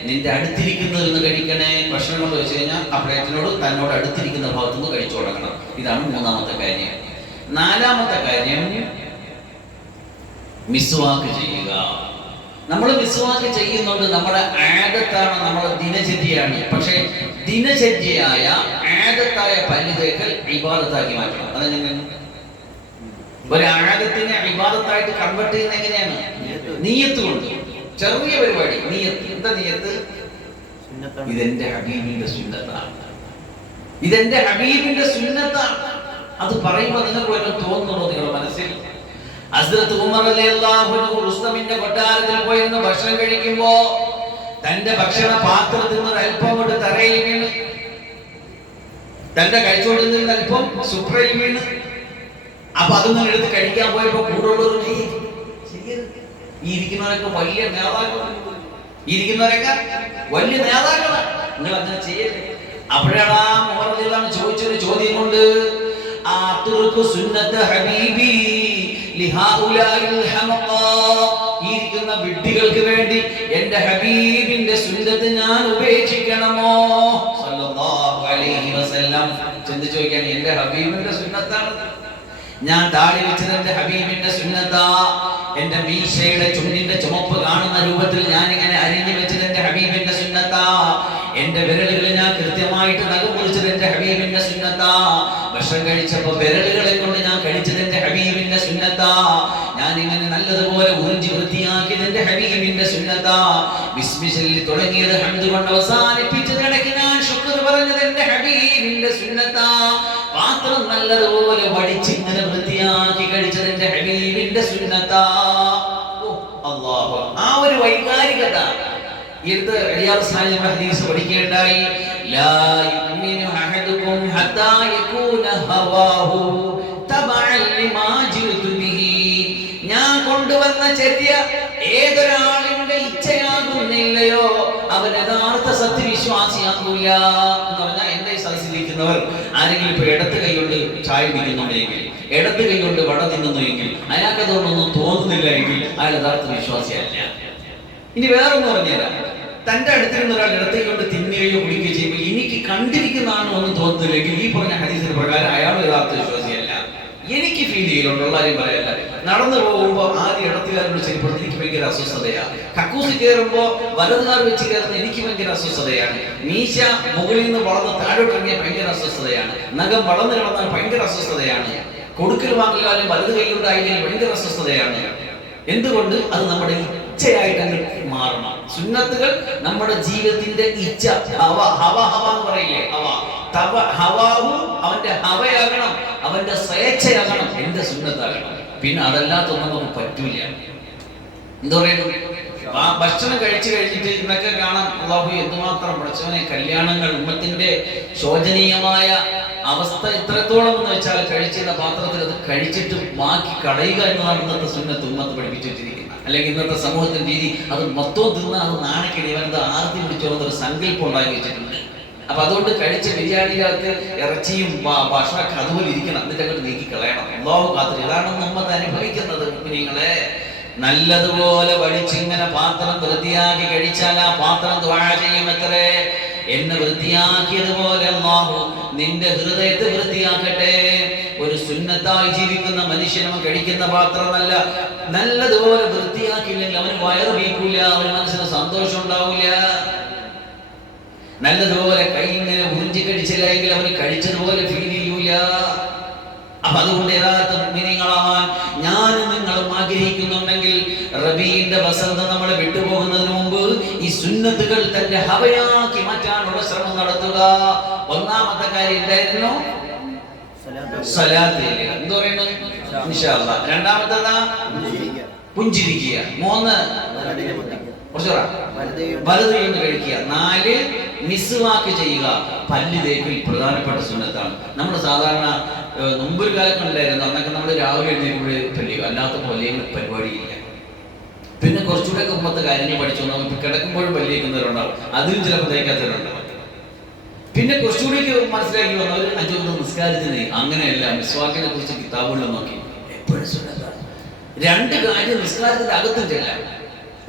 നിന്റെ അടുത്തിരിക്കുന്നതിൽ നിന്ന് കഴിക്കണേ. ഭക്ഷണം കൊണ്ട് വെച്ച് കഴിഞ്ഞാൽ ആ പ്ലേറ്റിനോട് തന്നോട് അടുത്തിരിക്കുന്ന ഭാഗത്തു നിന്ന് കഴിച്ചു തുടങ്ങണം. ഇതാണ് മൂന്നാമത്തെ കാര്യം. നാലാമത്തെ കാര്യം മിസ്വാക്ക് ചെയ്യുക. നമ്മൾ മിസ്വാക്ക് ചെയ്യുന്നുണ്ട്, നമ്മുടെ ആദത്താണ്, നമ്മുടെ ദിനചര്യയാണ്. പക്ഷേ ദിനചര്യയായ ആദത്തായ പല്ല് തേക്കൽ ഇബാദത്താക്കി മാറ്റണം. അതെങ്ങനെ ഒരു ആദത്തിനെ ഇബാദത്തായിട്ട് കൺവേർട്ട് ചെയ്യുന്നത് എങ്ങനെയാണ്? നിയ്യത്ത് കൊണ്ട്. ചെറിയ പരിപാടി നിയ്യത്ത്. എന്താ നിയ്യത്ത്? ഇതെന്റെ ഹബീബിന്റെ സുന്നത്താണ്, ഇതെന്റെ ഹബീബിന്റെ സുന്നത്താണ്. അത് പറയുമ്പോൾ നിങ്ങൾക്ക് വല്ലതും തോന്നുന്നുണ്ടോ നിങ്ങളുടെ മനസ്സിൽ? ഹസ്രത്ത് ഉമർ റളിയല്ലാഹു അൻഹു റുസ്തമിന്റെ കൊട്ടാരത്തിൽ പോയിരുന്ന് ഭക്ഷണം കഴിക്കുമ്പോ തന്റെ ഭക്ഷണ പാത്രത്തിൽ നിന്ന് അല്പം കൊണ്ട് തറയിൽ വീണ്, തന്റെ കഴിച്ചോണ്ടിൽ നിന്ന് അല്പം സുപ്രയിൽ വീണ്. അപ്പൊ അതൊന്നും എടുത്ത് കഴിക്കാൻ പോയപ്പോ കൂടുള്ളൊരു ഇരിക്കുന്നവരൊക്കെ വലിയ നേതാക്കളാണ്, നിങ്ങൾ അങ്ങനെ ചെയ്യരുത്. അപ്പോഴാണ് ഉമർ റളിയല്ലാഹു അൻഹു ചോദിച്ചൊരു ചോദ്യം കൊണ്ട് ഇരിക്കുന്ന വിഡ്ഢികൾക്ക് വേണ്ടി എന്റെ ഹബീബിന്റെ സുന്നത്ത് ഞാൻ ഉപേക്ഷിക്കണമോ? സല്ലല്ലാഹു അലൈഹി വസല്ലം ചിന്തിച്ചു നോക്കിയാണ്. എന്റെ ഹബീബിന്റെ സുന്നത്താണ്. ഞാൻ താടി വെച്ചത് എന്റെ ഹബീബിന്റെ സുന്നത്താ. എന്റെ മീശയുടെ ചുണ്ടിന്റെ ചുമപ്പ് കാണുന്ന രൂപത്തിൽ ഞാൻ ഇങ്ങനെ അരിഞ്ഞു വെച്ചത് എന്റെ ഹബീബിന്റെ സുന്നത്താ. എന്റെ വിരലുകൾ ഞാൻ കൃത്യമായിട്ട് നഖം മുറിച്ചത് എന്റെ ഹബീബിന്റെ സുന്നത്താ. ഭക്ഷണം കഴിച്ചപ്പോ വിരലുകളെ കൊണ്ട് ഞാൻ കഴിച്ചത് എന്റെ ഹബീബിന്റെ സുന്നത്താ. ഞാൻ ഇങ്ങനെ നല്ലതുപോലെ ഉറിഞ്ചി വൃത്തിയാക്കിയത് എന്റെ ഹബീബിന്റെ സുന്നത്താ. ബിസ്മി ചൊല്ലി തുടങ്ങിയത് ഹംദ് കൊണ്ട് അവസാനിപ്പിച്ചതിടയ്ക്ക് ഞാൻ ശുക്ർ പറഞ്ഞത് എന്റെ ഹബീബിന്റെ സുന്നത്താ. പാത്രം നല്ലതുപോലെ വടിച്ചിങ്ങനെ വൃത്തിയാക്കി കഴിച്ചത് എന്റെ ഹബീബിന്റെ സുന്നത്താ. അല്ലാഹു ആ ഒരു വൈകാരികത ഇത് ഹദീസ് പഠിക്കേണ്ടായി. ലാ യുമിനു അഹദുകും ഹത്താ യകൂന ഹവാഹു തബഅൻ ലിമാ ജിതു ബിഹി. ഞാൻ കൊണ്ടുവന്ന ചര്യ ഏതൊരാളിന്റെ ഇച്ഛയാകുന്നില്ലയോ അവൻ യഥാർത്ഥ സത്യവിശ്വാസിയാകൂല എന്ന് പറഞ്ഞാൽ എന്റെ സദസ്സിലിരിക്കുന്നവർ ആരെങ്കിലും ഇപ്പൊ ഇടത്ത് കൈകൊണ്ട് ചായ കുടിക്കുന്നുണ്ടെങ്കിൽ, ഇടത്ത് കൈകൊണ്ട് വട തിന്നുന്നുവെങ്കിൽ, അയാൾക്കതൊന്നും തോന്നുന്നില്ല എങ്കിൽ അയാൾ യഥാർത്ഥ വിശ്വാസിയല്ല. ഇനി വേറൊന്ന് പറഞ്ഞുതരാം. തന്റെ അടുത്തിരുന്ന ഒരാൾ ഇടത്തെ കൊണ്ട് തിന്നുകയോ കുടിക്കുകയോ ചെയ്യുമ്പോൾ എനിക്ക് കണ്ടിരിക്കുന്നതാണോ എന്ന് തോന്നുന്നില്ലെങ്കിൽ ഈ പറഞ്ഞ ഹദീസിന്റെ പ്രകാരം അയാൾ യഥാർത്ഥ വിശ്വാസിയല്ല. എനിക്ക് ഫീൽ ചെയ്യലുണ്ട്, കാര്യം പറയല്ല. നടന്നു പോകുമ്പോൾ ആദ്യം ഇടത്തുകാരോട് ശരിപ്പെടുന്നത് എനിക്ക് ഭയങ്കര അസ്വസ്ഥതയാണ്. കക്കൂസ് കയറുമ്പോ വലതുകാർ വെച്ച് കയറുന്നത് എനിക്ക് ഭയങ്കര അസ്വസ്ഥതയാണ്. മീശ മുകളിൽ നിന്ന് വളർന്ന് താഴോട്ടിറങ്ങിയാൽ ഭയങ്കര അസ്വസ്ഥതയാണ്. നഖം വളർന്നു കിടന്നാൽ ഭയങ്കര അസ്വസ്ഥതയാണ്. കൊടുക്കൽ വാങ്ങലാലും വലത് കൈകൊണ്ടായാലും ഭയങ്കര അസ്വസ്ഥതയാണ്. എന്തുകൊണ്ട്? അത് നമ്മുടെ ഇച്ഛയായിട്ട് മാറണം. സുന്നത്തുകൾ നമ്മുടെ ജീവിതത്തിന്റെ ഇച്ഛ, ഹവ എന്ന് പറയില്ലേ, ഹവാവും അവന്റെ ഹവയാകണം, അവന്റെ സ്വേച്ഛയാകണം, എന്റെ സുന്നത്താകണം. പിന്നെ അതല്ലാത്തൊന്നും നമുക്ക് പറ്റൂല. എന്താ പറയുന്നത്? ആ ഭക്ഷണം കഴിച്ചു കഴിഞ്ഞിട്ട് ഇന്നൊക്കെ കാണാം അല്ലാഹു എന്തുമാത്രം പഠിച്ചവനെ കല്യാണങ്ങൾ ഉമ്മത്തിന്റെ ശോചനീയമായ അവസ്ഥ എത്രത്തോളം എന്ന് വെച്ചാൽ കഴിച്ചിരുന്ന പാത്രത്തിൽ അത് കഴിച്ചിട്ട് ബാക്കി കളയുക എന്നതാണ് ഇന്നത്തെ സുന്നത്ത് ഉമ്മത്ത് പഠിപ്പിച്ചു വെച്ചിരിക്കുന്നത്. അല്ലെങ്കിൽ ഇന്നത്തെ സമൂഹത്തിന്റെ രീതി അത് മൊത്തം തിന്ന് അത് നാണക്കേട് ഇവനെന്താ ആർത്തി പിടിച്ചോന്നൊരു സങ്കല്പം ഉണ്ടാക്കി വെച്ചിട്ടുണ്ട്. അപ്പൊ അതുകൊണ്ട് കഴിച്ച ബിരിയാണിയിലകത്ത് ഇറച്ചിയും ഭക്ഷണമൊക്കെ അതുപോലെ ഇരിക്കണം, എന്നിട്ട് അങ്ങോട്ട് നീക്കി കളയണം. അല്ലാഹു കാത്ത് ഇതാണ് നമ്മത്ത് അനുഭവിക്കുന്നത്. കുഞ്ഞുങ്ങളെ നല്ലതുപോലെ വടിച്ചിങ്ങനെ പാത്രം വൃത്തിയാക്കി കഴിച്ചാൽ ആ പാത്രം ദുആ ചെയ്യുമത്രേ, എന്നെ വൃത്തിയാക്കിയതുപോലെ അല്ലാഹു നിന്റെ ഹൃദയത്തെ വൃത്തിയാക്കട്ടെ. ഒരു സുന്നത്തായി ജീവിക്കുന്ന മനുഷ്യനും കഴിക്കുന്ന പാത്രമല്ല, നല്ലതുപോലെ വൃത്തിയാക്കിയില്ലെങ്കിൽ അവന് വയറ് വീക്കൂല, അവന് മനസ്സിന് സന്തോഷം ഉണ്ടാവില്ല. നല്ലതുപോലെ കൈ ഇങ്ങനെ ഉറിഞ്ചി കഴിച്ചില്ലെങ്കിൽ അവന് കഴിച്ചതുപോലെ ഫീൽ ചെയ്യൂല. അപ്പൊ അതുകൊണ്ട് യഥാർത്ഥ മുഅ്മിനീങ്ങളാവാൻ ഞാനും നിങ്ങളും ആഗ്രഹിക്കുന്നുണ്ടെങ്കിൽ റബീഇന്റെ വസന്തം നമ്മൾ വിട്ടുപോകുന്നതിന് മുമ്പ് ഈ സുന്നത്തുകൾ തന്റെ ഹവയാക്കി മാറ്റാനുള്ള ശ്രമം നടത്തുക. ഒന്നാമത്തെ കാര്യം എന്തായിരുന്നു? സ്വലാത്ത് ചൊല്ലുക. എന്ത് പറയുന്നു? ഇൻഷാ അല്ലാഹ്. രണ്ടാമത്തേതാ? പുഞ്ചിരിക്കുക. മൂന്ന് വലത് കൊണ്ട് കഴിക്കുക. 4 മിസ്വാക്ക് ചെയ്യുക. പല്ല് തേക്കൽ പ്രധാനപ്പെട്ട സുന്നത്താണ്. നമ്മൾ സാധാരണ മുമ്പൊരു കാലത്ത് ഉണ്ടായിരുന്നു, അന്നൊക്കെ നമ്മൾ രാവിലെ എഴുന്നേൽക്കുമ്പോൾ പല്ല്, അല്ലാത്ത പല്ലികൾ പരിപാടിയില്ല. പിന്നെ കുറച്ചുകൂടെ ഉമ്മത്തെ കാര്യങ്ങൾ പഠിച്ചു വന്നാൽ കിടക്കുമ്പോഴും പല്ല് തേക്കുന്നവരുണ്ടാവും, അതിലും ചിലപ്പോൾ തേക്കാത്തവരുണ്ടാവും. പിന്നെ കുറച്ചുകൂടി മനസ്സിലാക്കി വന്നവർ 5 വക്ത് നിസ്കാരത്തിന് അങ്ങനെയല്ല, മിസ്വാക്കിനെ കുറിച്ച് കിതാബുകളിൽ നോക്കി എപ്പോഴും സുന്നത്താണ്. 2 കാര്യം നിസ്കാരത്തിന്റെ അകത്തും ചെല്ലാം,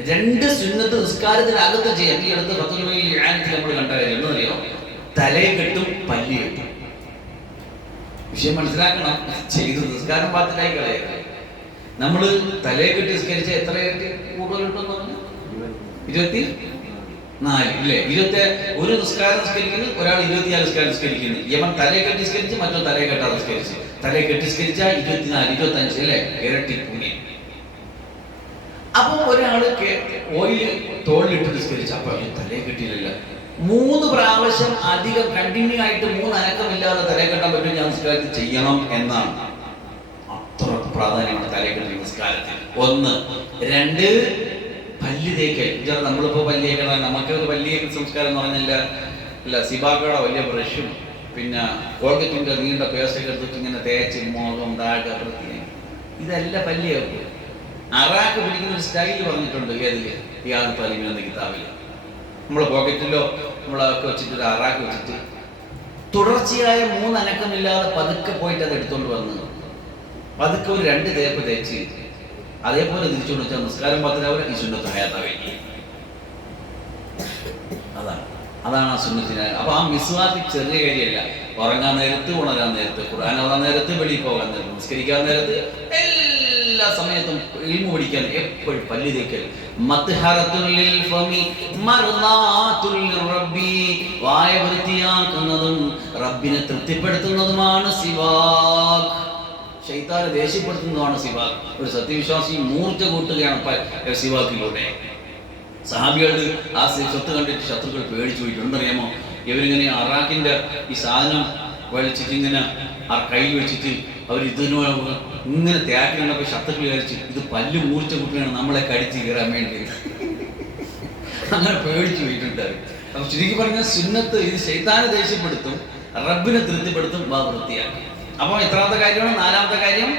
2 സുന്നത്ത് നിസ്കാരത്തിനകത്ത് ചെയ്യാം. ഈ അടുത്ത് ഫത്വൽ ആനത്തിൽ നമ്മൾ കണ്ട കാര്യം എന്നറിയോ? തലയെ കെട്ടും പല്ലി കെട്ടും. വിഷയം മനസ്സിലാക്കണം. ചെയ്ത് നിസ്കാരം പാത്തിലായി കളയുക. നമ്മൾ തലയെ കെട്ടി നിസ്കരിച്ച എത്ര കൂടുതൽ കിട്ടും? 24 ഇല്ലേ? 21 നിസ്കാരം നിസ്കരിക്കുന്നു, ഒരാൾ 24 നിസ്കാരം നിസ്കരിക്കുന്നു. ഇവൻ തലയെ കെട്ടി നിസ്കരിച്ച്, മറ്റോ തലയെ കെട്ടാതെ നിസ്കരിച്ച്. തലയെ കെട്ടി നിസ്കരിച്ച 24, 25 അല്ലേ? ഇരട്ടി പുണ്യം. അപ്പൊ ഒരാള് ഓയിൽ തോളിലിട്ട് നിസ്കരിച്ച, അപ്പൊ തലയെ കെട്ടിയില്ല. 3 പ്രാവശ്യം അധികം കണ്ടിന്യൂ ആയിട്ട് 3 അനക്കമില്ലാതെ തലയെ കെട്ടാൻ പറ്റും, ഞാൻ നിസ്കാരത്തിൽ ചെയ്യണം എന്നാണ്. അത്ര പ്രാധാന്യമാണ് തലയെ കെട്ടി നിസ്കാരത്തിൽ. 1. 2 പല്ല് തേക്കൽ. നമ്മളിപ്പോ പല്ല് തേക്കണം, നമുക്ക് പല്ല് തേക്കൽ സംസ്കാരം എന്ന് പറഞ്ഞില്ല, സിബാക്കയുടെ വലിയ ബ്രഷും പിന്നെ കോൾഗറ്റിന്റെ നീണ്ട പേസ്റ്റൊക്കെ എടുത്തിട്ട് ഇങ്ങനെ തേച്ച് മുഖം താഴെ വൃത്തിയായി, ഇതല്ല പല്ല് തേക്കും. അറാക്ക് പിടിക്കുന്ന ഒരു സ്റ്റൈൽ പറഞ്ഞിട്ടുണ്ട്. ഏതില്? യാദ് താലിബിൻ എന്ന കിതാബില്. നമ്മളെ പോക്കറ്റിലോ നമ്മളൊക്കെ വെച്ചിട്ട് ഒരു അറാക്ക് വെച്ചിട്ട് തുടർച്ചയായ 3 അനക്കമില്ലാതെ പതുക്കെ പോയിട്ട് അത് എടുത്തോണ്ട് വന്ന് പതുക്കെ ഒരു 2 തേപ്പ് തേച്ച് അതേപോലെ തിരിച്ചുകൊണ്ട് വെച്ചാൽ നിസ്കാരം പത്തിലാവില്ല, ഈ സുന്നത്ത് ഹയാത്താവില്ല. അതാണ് ആ സുന്നത്തിന്. അപ്പൊ ആ മിസ്വാക്ക് ചെറിയ കാര്യമല്ല. ഉറങ്ങാൻ നേരത്ത്, ഉണരാൻ നേരത്ത്, ഖുർആൻ ഓതാൻ നേരത്ത്, വെളിയിൽ പോകാൻ നേരത്ത്, നിസ്കരിക്കാൻ നേരത്ത്, എല്ലാ സമയത്തും ഇൽമു പഠിക്കാൻ എപ്പോഴും പല്ല് തേക്കൽ. വായ വൃത്തിയാക്കുന്നതും റബ്ബിനെ തൃപ്തിപ്പെടുത്തുന്നതുമാണ് സിവാക്ക്. ശൈത്താനെ ദേഷ്യപ്പെടുത്തുന്നതാണ് സിവാക്ക്. ഒരു സത്യവിശ്വാസി മൂർച്ച കൂട്ടുകയാണ് സിവാക്കിലൂടെ. സഹാബികളുടെ ആ സ്വത്ത് കണ്ടിട്ട് ശത്രുക്കൾ പേടിച്ചു പോയിട്ടുണ്ടറിയാമോ? ഇവരിങ്ങനെ അറാഖിന്റെ ഈ സാധനം വലിച്ചിട്ട് ഇങ്ങനെ ആ കയ്യിൽ വെച്ചിട്ട് അവർ ഇതിനോട് ഇങ്ങനെ തേക്കി കണ്ടപ്പോൾ ശത്രുക്കൾ വിചാരിച്ചു ഇത് പല്ല് മൂർച്ച കൂട്ടുകയാണ്, നമ്മളെ കടിച്ച് കയറാൻ വേണ്ടി. അങ്ങനെ പേടിച്ചു പോയിട്ടുണ്ട്. അപ്പൊ ചുരുക്കി പറഞ്ഞ സുന്നത്ത് ഇത് ശൈത്താനെ ദേഷ്യപ്പെടുത്തും, റബ്ബിനെ തൃപ്തിപ്പെടുത്തും, വൃത്തിയാക്കി. അപ്പൊ എത്രാമത്തെ കാര്യമാണ്? 4ാമത്തെ കാര്യം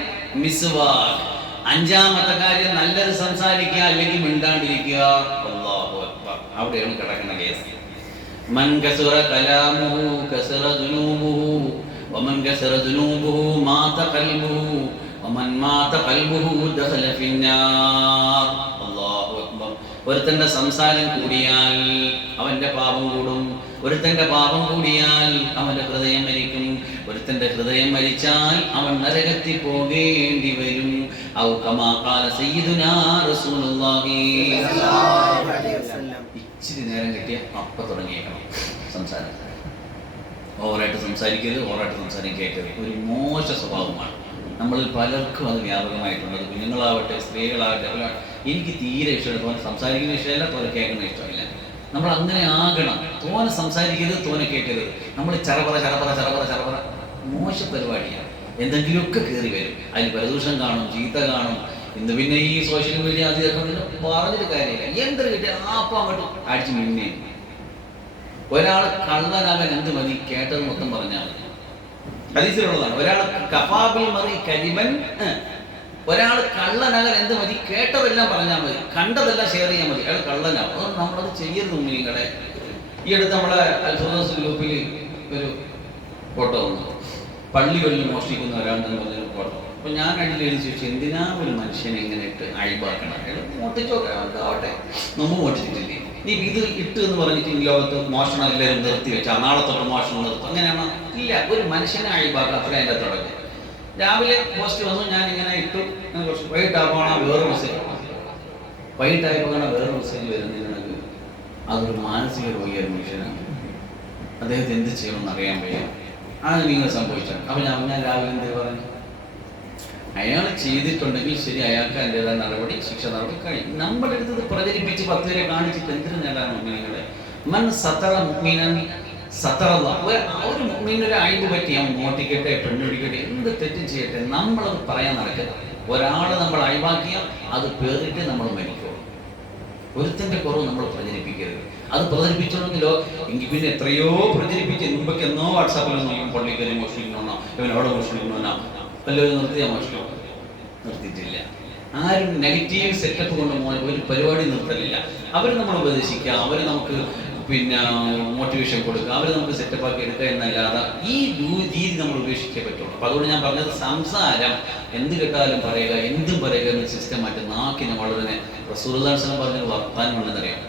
മിസ്വാക്ക്. 5ാമത്തെ കാര്യം നല്ലത് സംസാരിക്കുക, അല്ലെങ്കിൽ മിണ്ടാണ്ടിരിക്കുക. അല്ലാഹു അക്ബർ. അവിടെയാണ് കിടക്കുന്ന കേസ്. മൻ കസറ കലാമുഹു കസറ ദുനൂബുഹു വമൻ കസറ ദുനൂബുഹു മാത ഖൽബുഹു വമൻ മാത ഖൽബുഹു ദഖല ഫിന്നാർ. അല്ലാഹു അക്ബർ. ഒരുത്തന്റെ സംസാരം കൂടിയാൽ അവന്റെ പാപം കൂടും, ഒരുത്തന്റെ പാപം കൂടിയാൽ അവന്റെ ഹൃദയം മരിക്കും, ഒരുത്തന്റെ ഹൃദയം മരിച്ചാൽ അവൻ നരകത്തിൽ പോകേണ്ടി വരും. ഔ കമാ ഖാല സയ്യിദുനാ റസൂലുള്ളാഹി സ്വല്ലല്ലാഹു അലൈഹി വസല്ലം. ഇച്ചിരി നേരം കിട്ടിയ അപ്പ തുടങ്ങിയേക്കണം സംസാരം. ഓവറായിട്ട് സംസാരിക്കരുത്, ഓവറായിട്ട് സംസാരം കേൾക്കരുത്. ഒരു മോശ സ്വഭാവമാണ്. നമ്മളിൽ പലർക്കും അത് വ്യാപകമായിട്ടുള്ളത്. കുഞ്ഞുങ്ങളാവട്ടെ, സ്ത്രീകളാവട്ടെ. എനിക്ക് തീരെ ഇഷ്ടമില്ല. തോനെ സംസാരിക്കുന്ന ഇഷ്ടമല്ല, തോനെ കേൾക്കുന്ന ഇഷ്ടമില്ല. നമ്മൾ അങ്ങനെ ആകണം. തോനെ സംസാരിക്കരുത്, തോനെ കേൾക്കരുത്. നമ്മൾ ചറപറ ചറപറ ചറപറ ചറപറ മോശ പരിപാടിയാണ്. എന്തെങ്കിലുമൊക്കെ കയറി വരും. അതിൽ പരദൂഷണം കാണും, ചീത്ത കാണും, ഇന്ന് പിന്നെ ഈ സോഷ്യൽ മീഡിയ അത് പറഞ്ഞിട്ട് കാര്യമില്ല. എന്തൊരു കിട്ടിയ അപ്പം അങ്ങോട്ട് അടിച്ച് മിന്നെ. ഒരാൾ കള്ളനാകാൻ എന്ത് മതി? കേട്ടത് മൊത്തം പറഞ്ഞാൽ മതി. ഹദീസിലുള്ളതാണ്. ഒരാൾ കഫാബിൽ മറി കരിമൻ, ഒരാൾ കള്ളനാകാൻ എന്ത് മതി? കേട്ടതെല്ലാം പറഞ്ഞാൽ മതി, കണ്ടതെല്ലാം ഷെയർ ചെയ്യാൻ മതി. അയാൾ കള്ളനാവും. അതുകൊണ്ട് നമ്മളത് ചെയ്യരുത്. നിങ്ങളെ ഈ അടുത്ത് നമ്മളെ അൽഫോദോസ് ഗ്രൂപ്പിൽ ഒരു ഫോട്ടോ വന്നു. പള്ളികളിൽ മോഷ്ടിക്കുന്ന ഒരാളെന്ന് പറഞ്ഞൊരു ഫോട്ടോ. അപ്പോൾ ഞാൻ അതിൽ എഴുതി ചോദിച്ചു, എന്തിനാ ഒരു മനുഷ്യനെ ഇങ്ങനെ ഇട്ട് അഴിവാക്കണം? അയാൾ മോഷ്ടിച്ചോട്ടെ, നമ്മൾ മോഷ്ടിച്ചിട്ടില്ലേ? നീ ഇത് ഇട്ട് എന്ന് പറഞ്ഞിട്ട് ഈ ലോകത്ത് മോഷണം എല്ലാവരും നിർത്തി വെച്ചാൽ നാളെ തൊട്ട് മോഷണം നിർത്തും, അങ്ങനെയാണോ? ഇല്ല. ഒരു മനുഷ്യനെ അഴിവാക്കുക, അത്ര അതിൻ്റെ തുടങ്ങി. രാവിലെ പോസ്റ്റ് വന്നു, ഞാൻ ഇങ്ങനെ ഇട്ടു. കുറച്ച് വൈകിട്ടാകുമ്പോൾ വേറെ മെസ്സേജ് വരുന്നതിനാണ്. അതൊരു മാനസിക രോഗിയായ മനുഷ്യനാണ്. അദ്ദേഹത്തെ എന്ത് ചെയ്യണമെന്ന് അറിയാൻ വയ്യ. ആണ് നിങ്ങൾ സംഭവിച്ചാണ്. അപ്പോൾ ഞാൻ രാവിലെ എന്ത് പറഞ്ഞു? അയാൾ ചെയ്തിട്ടുണ്ടെങ്കിൽ ശരി, അയാൾക്ക് അതിൻ്റെതായ നടപടി, ശിക്ഷ നടപടി കഴിയും. നമ്മുടെ അടുത്ത് പ്രചരിപ്പിച്ച് 10 പേരെ കാണിച്ചിട്ട് എന്തിനു നേടാൻ മുഗ്മിനീങ്ങളെ? മൻ സതറ മുഗ്മിനൻ സതറല്ലാ. ഒരു മുഗ്മിനൊരു അഴിവ് പറ്റി അവൻ മോട്ടിക്കട്ടെ, പെണ്ണൊടിക്കട്ടെ, എന്ത് തെറ്റും ചെയ്യട്ടെ, നമ്മളത് പറയാൻ നടക്കരുത്. ഒരാൾ നമ്മൾ അഴിവാക്കിയാൽ അത് പേറിട്ട് നമ്മൾ മരിക്കും. ഒരുത്തൻ്റെ കുറവ് നമ്മൾ പ്രചരിപ്പിക്കരുത്. അത് പ്രചരിപ്പിച്ചോളെങ്കിലോ എങ്കിൽ പിന്നെ എത്രയോ പ്രചരിപ്പിച്ച് മുമ്പൊക്കെ എന്നോ വാട്സാപ്പിലൊന്നും പള്ളിക്കരി മോഷ്ടിക്കണമെന്നോ ഇവനോടെ മോഷ്ടിക്കണമെന്നോ വല്ലവരും നിർത്തിയാൽ മോഷ്ടിക്കും. നിർത്തിയിട്ടില്ല. ആരും നെഗറ്റീവ് സെറ്റപ്പ് കൊണ്ട് ഒരു പരിപാടി നിർത്തലില്ല. അവർ നമ്മൾ ഉപദേശിക്കുക, അവർ നമുക്ക് പിന്നെ മോട്ടിവേഷൻ കൊടുക്കുക, അവർ നമുക്ക് സെറ്റപ്പാക്കി എടുക്കുക എന്നല്ലാതെ ഈ രീതി നമ്മൾ ഉപേക്ഷിച്ചേ പറ്റുള്ളൂ. അപ്പോൾ അതുകൊണ്ട് ഞാൻ പറഞ്ഞത്, സംസാരം എന്ത് കേട്ടാലും പറയുക, എന്തും പറയുക എന്ന സിസ്റ്റം മാറ്റി നാക്കിനെ വളരെ റസൂലുള്ളാഹി സ്വല്ലല്ലാഹു അലൈഹി വസല്ലം വർത്താനം ഉണ്ടെന്നറിയാം.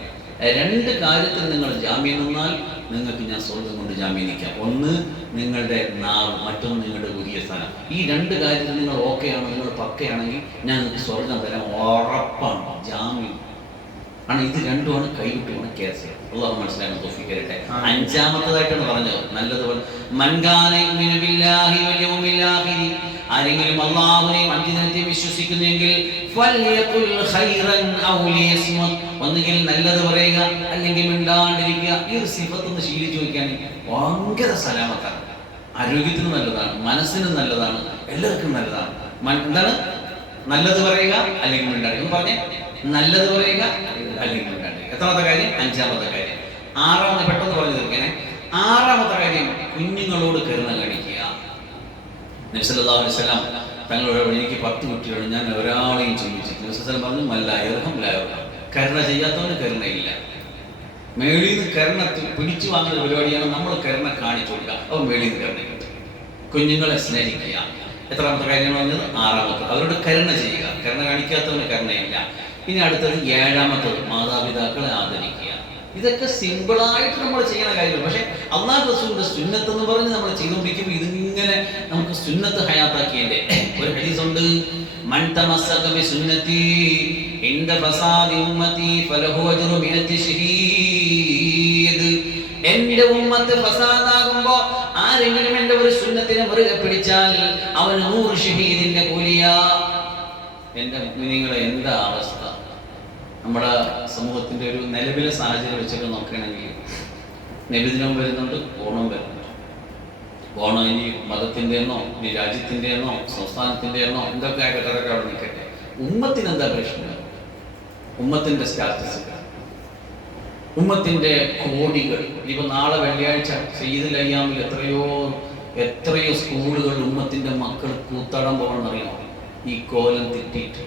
2 കാര്യത്തിൽ നിങ്ങൾ ജാമ്യം നിന്നാൽ നിങ്ങൾക്ക് ഞാൻ സ്വർഗം കൊണ്ട് ജാമ്യം നിൽക്കാം. ഒന്ന് നിങ്ങളുടെ നാവ്, മറ്റൊന്ന് നിങ്ങളുടെ പുതിയ സ്ഥാനം. ഈ 2 കാര്യത്തിൽ നിങ്ങൾ ഓക്കെയാണോ, നിങ്ങൾ പക്കയാണെങ്കിൽ ഞാൻ നിങ്ങൾക്ക് സ്വർഗം തരാം, ഉറപ്പാണ്. ജാമ്യം ആണ്. ഇത് രണ്ടുമാണ് കൈവിട്ടുമാണ് കേസ്. അള്ളാഹു മനസ്സിലാക്കാൻ തൗഫീഖ് തരട്ടെ. 5-മത്തേതായിട്ടാണ് പറഞ്ഞത്. നല്ലതുപോലെ ആരെങ്കിലും അള്ളാഹുവിനെയും അന്ത്യദിനത്തെയും വിശ്വസിക്കുന്നെങ്കിൽ ഒന്നുകിൽ നല്ലത് പറയുക, അല്ലെങ്കിൽ മിണ്ടാണ്ടിരിക്കുക. ഈ ഒരു സിഫത്ത് ഒന്ന് ശീലിച്ചു നോക്കിയാണെങ്കിൽ ഭയങ്കര സലാമത്താണ്. ആരോഗ്യത്തിന് നല്ലതാണ്, മനസ്സിന് നല്ലതാണ്, എല്ലാവർക്കും നല്ലതാണ്. എന്താണ്? നല്ലത് പറയുക അല്ലെങ്കിൽ മിണ്ടാണ്ടിരിക്കുക. പറഞ്ഞേ, നല്ലത് പറയുക അല്ലെങ്കിൽ മിണ്ടാണ്ടിരിക്കുക. എത്രാമത്തെ കാര്യം? 5-മത്തെ കാര്യം. 6-മത്തെ പെട്ടെന്ന് പറഞ്ഞു തീർക്കണേ. 6-മത്തെ കാര്യം, കുഞ്ഞുങ്ങളോട് കരുണ കാണിക്കുക. നബി സല്ലല്ലാഹു അലൈഹി വസല്ലം തങ്ങളോട്, എനിക്ക് 10 കുട്ടികൾ, ഞാൻ ഒരാളെയും ചിന്തിച്ചിട്ട്. നബി സല്ലല്ലാഹു പറഞ്ഞു, മല്ലായർഹം ലായർഹം. കരുണ ചെയ്യാത്തവന് കരുണയില്ല. മേളിൽ നിന്ന് കരുണ പിടിച്ചു വാങ്ങുന്ന പരിപാടിയാണ്. നമ്മൾ കരുണ കാണിച്ചു കൊടുക്കുക, അപ്പോൾ മേളിൽ നിന്ന് കരുണ കിട്ടും. കുഞ്ഞുങ്ങളെ സ്നേഹിക്കുക. എത്രാമത്തെ കാര്യമാണ് പറഞ്ഞത്? 6-മത്തെ. അവരോട് കരുണ ചെയ്യുക. കരുണ കാണിക്കാത്തവന് കരുണയില്ല. ഇനി അടുത്തത് 7-മത്തത്, മാതാപിതാക്കളെ ആദരിക്കുക. ഇതൊക്കെ സിമ്പിളായിട്ട് നമ്മൾ ചെയ്യുന്ന കാര്യങ്ങൾ. പക്ഷെ അല്ലാഹു റസൂലിന്റെ സുന്നത്ത് എന്ന് പറഞ്ഞ് നമ്മൾ ചെയ്തുകൊണ്ടിരിക്കുമ്പോൾ ഇതിങ്ങനെ നമുക്ക് സുന്നത്ത് ഹയാത്താക്കിയതിന്റെ ഒരു ഹദീസുണ്ട്. മൻ തമസ്സക ബിസുന്നതി ഇൻദ ഫസാദി ഉമ്മതി ഫലഹു അജ്റു മിനത്തി ശഹീദ്. എന്റെ ഉമ്മത്ത് ഫസാദാകുമ്പോ ആരെങ്കിലും എന്റെ ഒരു സുന്നത്തിനെ മുറുകെ പിടിച്ചാൽ അവന് 100 ഷഹീദിന്റെ കൂലിയാ. എന്റെ മുഅ്മിനീങ്ങളെ, എന്താ അവസ്ഥ? നമ്മുടെ സമൂഹത്തിന്റെ ഒരു നിലവിലെ സാഹചര്യം വെച്ചൊക്കെ നോക്കുകയാണെങ്കിൽ നബിദിനം വരുന്നുണ്ട്, ഓണം വരുന്നുണ്ട്. ഓണം ഇനി മതത്തിന്റെ എന്നോ ഇനി രാജ്യത്തിന്റെ എന്നോ സംസ്ഥാനത്തിന്റെ എന്നോ എന്തൊക്കെ ആയിക്കോട്ടെ, അതൊക്കെ അവിടെ നിൽക്കട്ടെ. ഉമ്മത്തിന് എന്താ പ്രശ്നം? ഉമ്മത്തിന്റെ സ്റ്റാറ്റസ്, ഉമ്മത്തിന്റെ കോടികൾ. ഇപ്പൊ നാളെ വെള്ളിയാഴ്ച സയ്യിദുൽ അയ്യാമിൽ എത്രയോ സ്കൂളുകൾ ഉമ്മത്തിന്റെ മക്കൾ കൂത്താടാൻ പോകണമെന്നറിയാമോ? ഈ കോലം തെറ്റിയിട്ട്.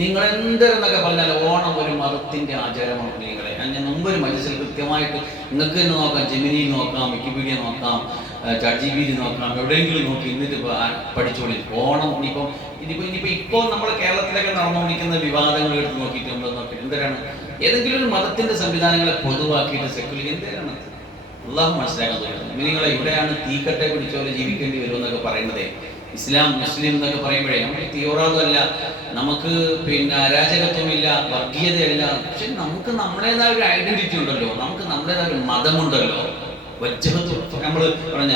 നിങ്ങൾ എന്തെന്നൊക്കെ പറഞ്ഞാൽ ഓണം ഒരു മതത്തിന്റെ ആചാരമാണ്. നിങ്ങളെ ഞാൻ മുമ്പൊരു മജലിസിൽ കൃത്യമായിട്ട് നിങ്ങൾക്ക് തന്നെ നോക്കാം, ജെമിനിയിൽ നോക്കാം, വിക്കിപീഡിയ നോക്കാം, ChatGPT നോക്കാം, എവിടെയെങ്കിലും നോക്കി എന്നിട്ട് പഠിച്ചോളി. ഓണം ഇനിയിപ്പോൾ നമ്മുടെ കേരളത്തിലൊക്കെ നടന്നുകൊണ്ടിരിക്കുന്ന വിവാദങ്ങൾ എടുത്ത് നോക്കിയിട്ട് നമ്മൾ നോക്കിയിട്ട് എന്തിനാണ് ഏതെങ്കിലും ഒരു മതത്തിന്റെ സംവിധാനങ്ങളെ പൊതുവാക്കിയിട്ട് സെക്കുലർ എന്തിനാണ്? അള്ളാഹു മനസ്സിലാക്കാൻ തോന്നുന്നു. നിങ്ങളെ ഇവിടെയാണ് തീക്കട്ടെ പിടിച്ചോലെ ജീവിക്കേണ്ടി വരുമെന്നൊക്കെ പറയുന്നത്. ഇസ്ലാം മുസ്ലിം എന്നൊക്കെ പറയുമ്പോഴേ നമുക്ക് തീവ്രവാദമല്ല, നമുക്ക് പിന്നെ അരാജകത്വമില്ല, വർഗീയതയല്ല. പക്ഷെ നമുക്ക് നമ്മുടേതായ ഒരു ഐഡന്റിറ്റി ഉണ്ടല്ലോ, നമുക്ക് നമ്മുടേതായ ഒരു മതമുണ്ടല്ലോ. നമ്മൾ പറഞ്ഞ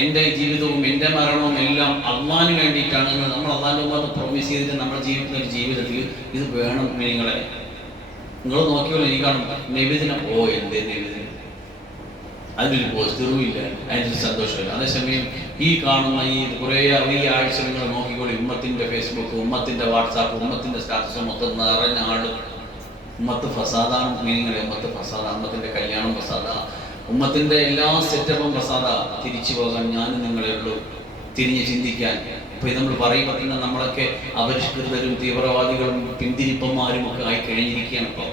എൻ്റെ ജീവിതവും എൻ്റെ മരണവും എല്ലാം അള്ളാഹിന് വേണ്ടിയിട്ടാണ്. നമ്മൾ അള്ളാഹിന്റെ പ്രൊമിസ് ചെയ്തിട്ട് നമ്മൾ ജീവിക്കുന്ന ഒരു ജീവിതത്തിൽ ഇത് വേണം. നിങ്ങളെ നിങ്ങൾ നോക്കിയോളൂ, ഈ കാണും നബിദിനം. എന്തേ നബിദിനം? അതിനൊരു പോസ്റ്ററും ഇല്ല, അതിനൊരു സന്തോഷമില്ല. അതേസമയം ഈ കാണുന്ന ഈ ആഴ്ച നിങ്ങൾ നോക്കിക്കോളി, ഉമ്മത്തിൻ്റെ ഫേസ്ബുക്ക്, ഉമ്മത്തിൻ്റെ വാട്സാപ്പ്, ഉമ്മത്തിൻ്റെ സ്റ്റാറ്റസ് മൊത്തം നിറഞ്ഞ ആള്. ഉമ്മത്ത് ഫസാദാണ്. മീനിങ്ങളെ ഉമ്മത്ത് ഫസാദാണ്. ഉമ്മത്തിൻ്റെ കല്യാണം ഫസാദാണ്. ഉമ്മത്തിൻ്റെ എല്ലാ സെറ്റപ്പും ഫസാദാണ്. തിരിച്ചു പോകാൻ ഞാനും നിങ്ങളെ ഉള്ളൂ, തിരിഞ്ഞ് ചിന്തിക്കാൻ. ഇപ്പോൾ ഇത് നമ്മൾ പറയുമ്പോൾ തന്നെ നമ്മളൊക്കെ അപരിഷ്കൃതരും തീവ്രവാദികളും പിന്തിരിപ്പന്മാരും ഒക്കെ ആയി കഴിഞ്ഞിരിക്കുകയാണ് ഇപ്പോൾ.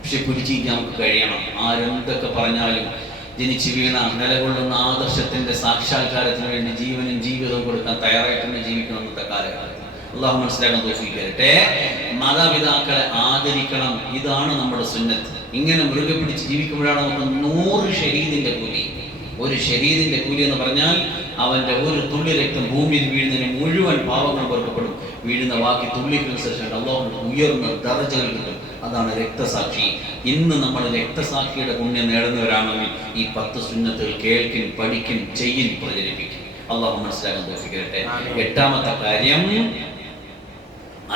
പക്ഷെ പിടിച്ചിരിക്കാൻ നമുക്ക് കഴിയണം. ആരെന്തൊക്കെ പറഞ്ഞാലും ജനിച്ചു വീണ നിലകൊള്ളുന്ന ആദർശത്തിൻ്റെ സാക്ഷാത്കാരത്തിന് വേണ്ടി ജീവനും ജീവിതവും കൊടുക്കാൻ തയ്യാറായിട്ട് തന്നെ ജീവിക്കണം ഇന്നത്തെ കാലഘട്ടത്തിൽ. അള്ളാഹു മനസ്സിലാക്കാൻ തൗഫീഖ് തരട്ടെ. മാതാപിതാക്കളെ ആദരിക്കണം. ഇതാണ് നമ്മുടെ സുന്നത്ത്. ഇങ്ങനെ മുറുകെ പിടിച്ച് ജീവിക്കുമ്പോഴാണ് നമുക്ക് 100 ഷഹീദിന്റെ കൂലി. ഒരു ഷഹീദിന്റെ കൂലി എന്ന് പറഞ്ഞാൽ അവന്റെ ഒരു തുള്ളി രക്തം ഭൂമിയിൽ വീഴുന്നതിന് മുഴുവൻ പാവങ്ങൾ പൊറുക്കപ്പെടും. വീഴുന്ന ബാക്കി തുള്ളിക്കനുസരിച്ചാണ് അള്ളാഹു ഉയർന്ന ദർജകൾ കിട്ടും. അതാണ് രക്തസാക്ഷി. ഇന്ന് നമ്മൾ രക്തസാക്ഷിയുടെ പുണ്യം നേടുന്നവരാണെങ്കിൽ ഈ 10 സുന്നത്തുകൾ കേൾക്കും, പഠിക്കും, ചെയ്യും, പ്രചരിപ്പിക്കും. അള്ളാഹു മനസ്സിലാക്കാൻ തൗഫീഖ് തരട്ടെ. 8ാമത്തെ കാര്യം,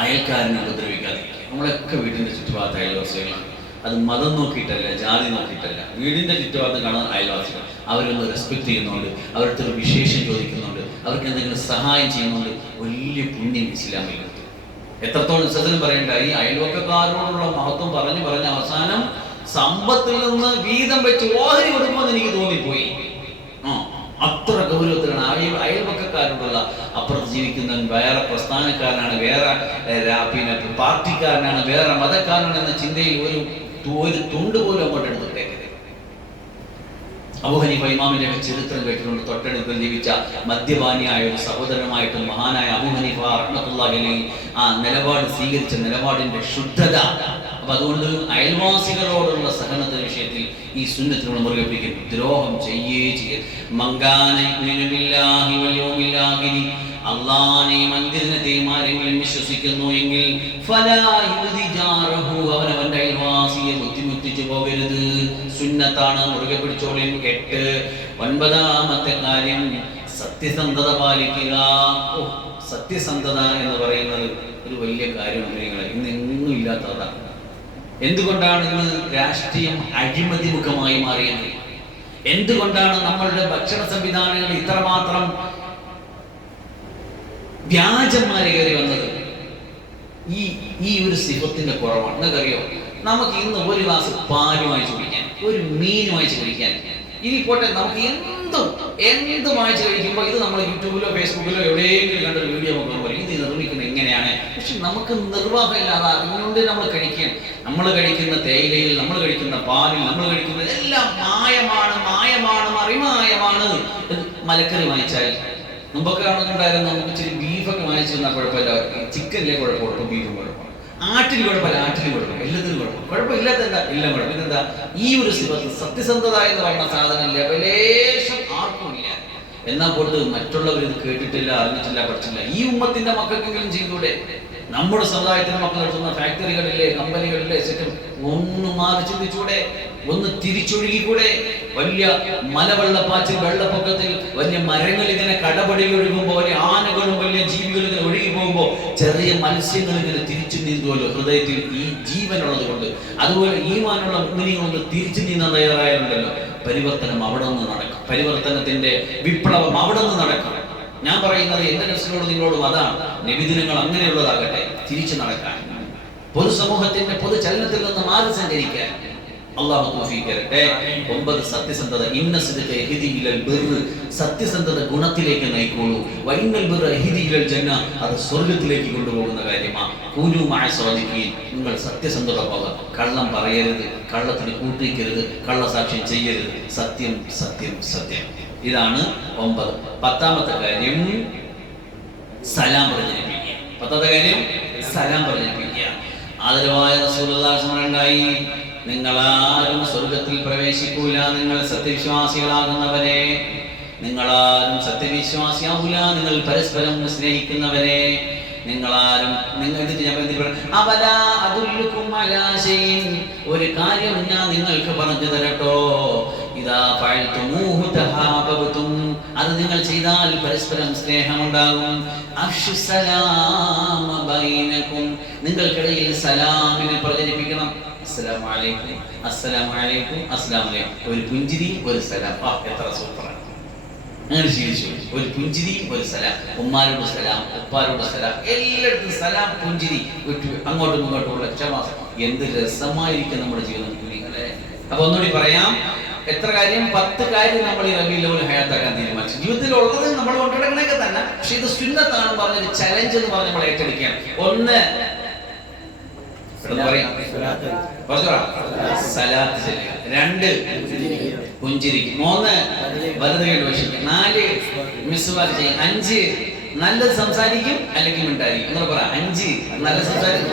അയൽക്കാരനെ ഉപദ്രവിക്കാതിരിക്കുക. നമ്മളൊക്കെ വീടിൻ്റെ ചുറ്റുഭാഗത്ത് അയൽവാസികളാണ്. അത് മതം നോക്കിയിട്ടല്ല, ജാതി നോക്കിയിട്ടല്ല. വീടിൻ്റെ ചുറ്റുഭാഗത്ത് കാണുന്ന അയൽവാസികൾ അവരൊന്ന് റെസ്പെക്ട് ചെയ്യുന്നുണ്ട്, അവരുടെ ഒരു വിശേഷം ചോദിക്കുന്നുണ്ട്, അവർക്ക് എന്തെങ്കിലും സഹായം ചെയ്യുന്നുണ്ട്. വലിയ പുണ്യം ഇസ്ലാമിൽ കിട്ടും. എത്രത്തോളം സദനം പറയേണ്ട ഈ അയൽവക്കക്കാരോടുള്ള മഹത്വം പറഞ്ഞ് അവസാനം സമ്പത്തിൽ നിന്ന് വീതം വെച്ച് ഓഹരി കൊടുക്കുമെന്ന് എനിക്ക് തോന്നിപ്പോയി. അത്ര ഗൗരവത്തിലാണ് അയൽവക്കക്കാരോടുള്ള. അപ്പുറത്ത് ജീവിക്കുന്നവൻ വേറെ പ്രസ്ഥാനക്കാരനാണ്, വേറെ പാർട്ടിക്കാരനാണ്, വേറെ മതക്കാരനാണ് എന്ന ചിന്തയിൽ ഒരു തുണ്ട് പോലും അങ്ങോട്ട് എടുത്തിട്ടേക്കരുത്. അബൂ ഹനീഫ ഇമാമിന്റെ ചരിത്രം കേട്ടിട്ടുണ്ട്. തൊട്ടടുത്ത് ജീവിച്ച മദ്യപാനിയായ ഒരു സഹോദരനുമായിട്ട് മഹാനായ അബൂ ഹനീഫ റഹ്മത്തുള്ളാഹി അലൈഹി ആ നിലപാട് സ്വീകരിച്ച നിലപാടിന്റെ ശുദ്ധത. അപ്പൊ അതുകൊണ്ട് അയൽവാസികളോടുള്ള സഹനത്തിന്റെ വിഷയത്തിൽ ഈ സുന്നത്തിനുള്ള മുറുകെ പിടിക്കും. ദ്രോഹം ചെയ്യേ അള്ളാനെയും അന്ത്യദിനത്തെയും ആരെങ്കിലും വിശ്വസിക്കുന്നു എങ്കിൽ അവനവന്റെ അയൽവാസിയെ ബുദ്ധിമുട്ടിച്ചു പോകരുത്. സുന്നത്താണ്, മുറുകെ പിടിച്ചോളിൻ. 8. 9ാമത്തെ കാര്യം, സത്യസന്ധത പാലിക്കുക. സത്യസന്ധത എന്ന് പറയുന്നത് ഒരു വലിയ കാര്യമാണ്. ഇന്ന് എങ്ങും ഇല്ലാത്തതാണ്. എന്തുകൊണ്ടാണ് ഇന്ന് രാഷ്ട്രീയം അഴിമതി മുഖമായി മാറിയത്? എന്തുകൊണ്ടാണ് നമ്മളുടെ ഭക്ഷണ സംവിധാനങ്ങൾ ഇത്രമാത്രം വ്യാജന്മാരെ കയറി വന്നത്? ഈ ഒരു സിഫത്തിന്റെ കുറവാണ്. നിങ്ങൾക്കറിയോ, നമുക്ക് ഇന്ന് ഒരു ഗ്ലാസ് പാല് വാങ്ങിച്ചു കുടിക്കാൻ, ഒരു മീൻ വാങ്ങിച്ചു കഴിക്കാൻ, ഇനി പോട്ടെ നമുക്ക് എന്ത് വാങ്ങിച്ചു കഴിക്കുമ്പോൾ ഇത് നമ്മൾ യൂട്യൂബിലോ ഫേസ്ബുക്കിലോ എവിടെയെങ്കിലും കണ്ടൊരു വീഡിയോ നോക്കാൻ പറയും ഇത് നിർമ്മിക്കുന്നത് എങ്ങനെയാണ്. പക്ഷെ നമുക്ക് നിർവാഹമില്ലാതെ അതുകൊണ്ട് നമ്മൾ കഴിക്കാൻ, നമ്മൾ കഴിക്കുന്ന തേയിലയിൽ, നമ്മൾ കഴിക്കുന്ന പാലിൽ, നമ്മൾ കഴിക്കുന്നത് എല്ലാം മായമാണ്, അറിമായമാണ്. മലക്കറി വാങ്ങിച്ചാൽ മുമ്പൊക്കെ ആണെന്നുണ്ടായിരുന്നു, നമുക്ക് ഇച്ചിരി ബീഫൊക്കെ വാങ്ങിച്ചു തന്നാൽ കുഴപ്പമില്ല, ചിക്കനിലെ കുഴപ്പമുള്ളൂ, ബീഫും കുഴപ്പം, ആട്ടിൽ കുഴപ്പമില്ല, എല്ലാത്തിനും കുഴപ്പമില്ലാത്ത എല്ലാം കുഴപ്പം. ഇതെന്താ? ഈ ഒരു സത്യസന്ധത എന്ന് പറയുന്ന സാധനം ലെവലേശം ആർക്കും ഇല്ല. എന്നാൽ പോട്ട് മറ്റുള്ളവർ ഇത് കേട്ടിട്ടില്ല, അറിഞ്ഞിട്ടില്ല, പഠിച്ചില്ല. ഈ ഉമ്മത്തിന്റെ മക്കൾക്കെങ്കിലും ചെയ്തൂടെ? നമ്മുടെ സമുദായത്തിന് മക്കൾ നടത്തുന്ന ഫാക്ടറികളിലെ, കമ്പനികളിലെ സെറ്റും ഒന്ന് മാറി ചിന്തിച്ചൂടെ? ഒന്ന് തിരിച്ചൊഴുകിക്കൂടെ? വലിയ മലവെള്ളപ്പാച്ചിൽ, വെള്ളപ്പൊക്കത്തിൽ വലിയ മരങ്ങൾ ഇങ്ങനെ കടപടി ഒഴുകുമ്പോൾ, വലിയ ആനകളും വലിയ ജീവികളും ഇങ്ങനെ ഒഴുകി പോകുമ്പോൾ ചെറിയ മത്സ്യങ്ങൾ ഇങ്ങനെ തിരിച്ചു നീന്തുമല്ലോ ഹൃദയത്തിൽ ഈ ജീവനുള്ളത് കൊണ്ട്. അതുപോലെ ഈമാനുള്ള മുഗ്നികളൊന്ന് തിരിച്ചു നീന്താൻ തയ്യാറായാലുണ്ടല്ലോ, പരിവർത്തനം അവിടെ നിന്ന് നടക്കും. പരിവർത്തനത്തിന്റെ വിപ്ലവം അവിടെ നിന്ന് നടക്കും. ഞാൻ പറയുന്നത് എന്റെ നഫ്സിനോട് നിങ്ങളോടും അതാണ്. നബിദിനങ്ങൾ അങ്ങനെയുള്ളതാകട്ടെ, തിരിച്ചു നടക്കാൻ, പൊതുസമൂഹത്തിന്റെ പൊതുചലനത്തിൽ നിന്ന് മാറി സഞ്ചരിക്കാൻ അല്ലാഹു തൗഫീഖ് തരട്ടെ. 9 സത്യസന്ധത. ഇന്ന സിദ്ഖ യഹ്ദി ഇലൽ ബിർ, സത്യസന്ധത ഗുണത്തിലേക്ക് നയിക്കുള്ളൂ. വഇന്നൽ ബിർ യഹ്ദി ഇലൽ ജന്ന, അത് സ്വർഗ്ഗത്തിലേക്ക് കൊണ്ടുപോകുന്ന കാര്യമാണ്. കൂനു മഅ സ്വാദിഖീൻ, നിങ്ങൾ സത്യസന്ധരാവുക. കള്ളം പറയരുത്, കള്ളത്തിന് കൂട്ടിക്കരുത്, കള്ളസാക്ഷ്യം ചെയ്യരുത്. സത്യം സത്യം സത്യം. ഇതാണ് 9. 10ാമത്തെ കാര്യം, സലാം പ്രചരിപ്പിക്കുക. 10ാമത്തെ കാര്യം സലാം പ്രചരിപ്പിക്കുക. ആദരവായ റസൂലുള്ളാഹി സ്വല്ലല്ലാഹു നിങ്ങളാരും സ്വർഗത്തിൽ പ്രവേശിക്കൂല, നിങ്ങൾ സത്യവിശ്വാസികളാകുന്നവരെ. നിങ്ങളാരും സത്യവിശ്വാസിയാവൂല, നിങ്ങൾ പരസ്പരം സ്നേഹിക്കുന്നവരെ. നിങ്ങളാരും ഒരു കാര്യം ഞാൻ നിങ്ങൾക്ക് പറഞ്ഞു തരട്ടോ. ഇദാ ഫഅൽതുമൂഹു തഹാബബതും, അത് നിങ്ങൾ ചെയ്താൽ പരസ്പരം സ്നേഹമുണ്ടാകും. അഫ്ശുസ്സലാമ ബൈനകും, നിങ്ങൾക്കിടയിൽ സലാമിനെ പ്രചരിപ്പിക്കണം. അസ്സലാമു അലൈക്കും, അസ്സലാമു അലൈക്കും, അസ്സലാമു അലൈക്കും. ഒരു പുഞ്ചിരി, ഒരു സലാം. എത്ര സൂപ്പറാണ്! അങ്ങനെ ശീലിച്ചു. ഒരു പുഞ്ചിരിയും ഒരു സലാം, ഉമ്മാരോട് സലാം, ഉപ്പാരോട് സലാം, എല്ലായിടത്തും സലാം, പുഞ്ചിരി, അങ്ങോട്ടും ഇങ്ങോട്ടുമുള്ള ക്ഷമാസം. എന്ത് രസമായിരിക്കും നമ്മുടെ ജീവിതം കുഞ്ഞുങ്ങളെ. അപ്പൊ ഒന്നുകൂടി പറയാം, എത്ര കാര്യം, 10 കാര്യം നമ്മൾ ഈ റബീഉൽ അവ്വൽ ഹയാത്താക്കാൻ തീരുമാനിച്ചു. ജീവിതത്തിൽ ഉള്ളത് നമ്മൾ കൊണ്ടുനടക്കണൊക്കെ തന്നെ, പക്ഷെ ഇത് സുന്നത്താണ് പറഞ്ഞൊരു ചലഞ്ച് എന്ന് പറഞ്ഞ് നമ്മൾ ഏറ്റെടുക്കുകയാണ്. 1 സലാത്ത് ചെല്ലുക, 2 പുഞ്ചിരിക്കുക, 3 വലതുകൈ വശിക്കുക, 4 മിസ്വാക്ക് ചെയ്യും, 5 നല്ലത് സംസാരിക്കും അല്ലെങ്കിൽ മിണ്ടായിരിക്കും. നിങ്ങൾ പറ, 5 നല്ല സംസാരിക്കും,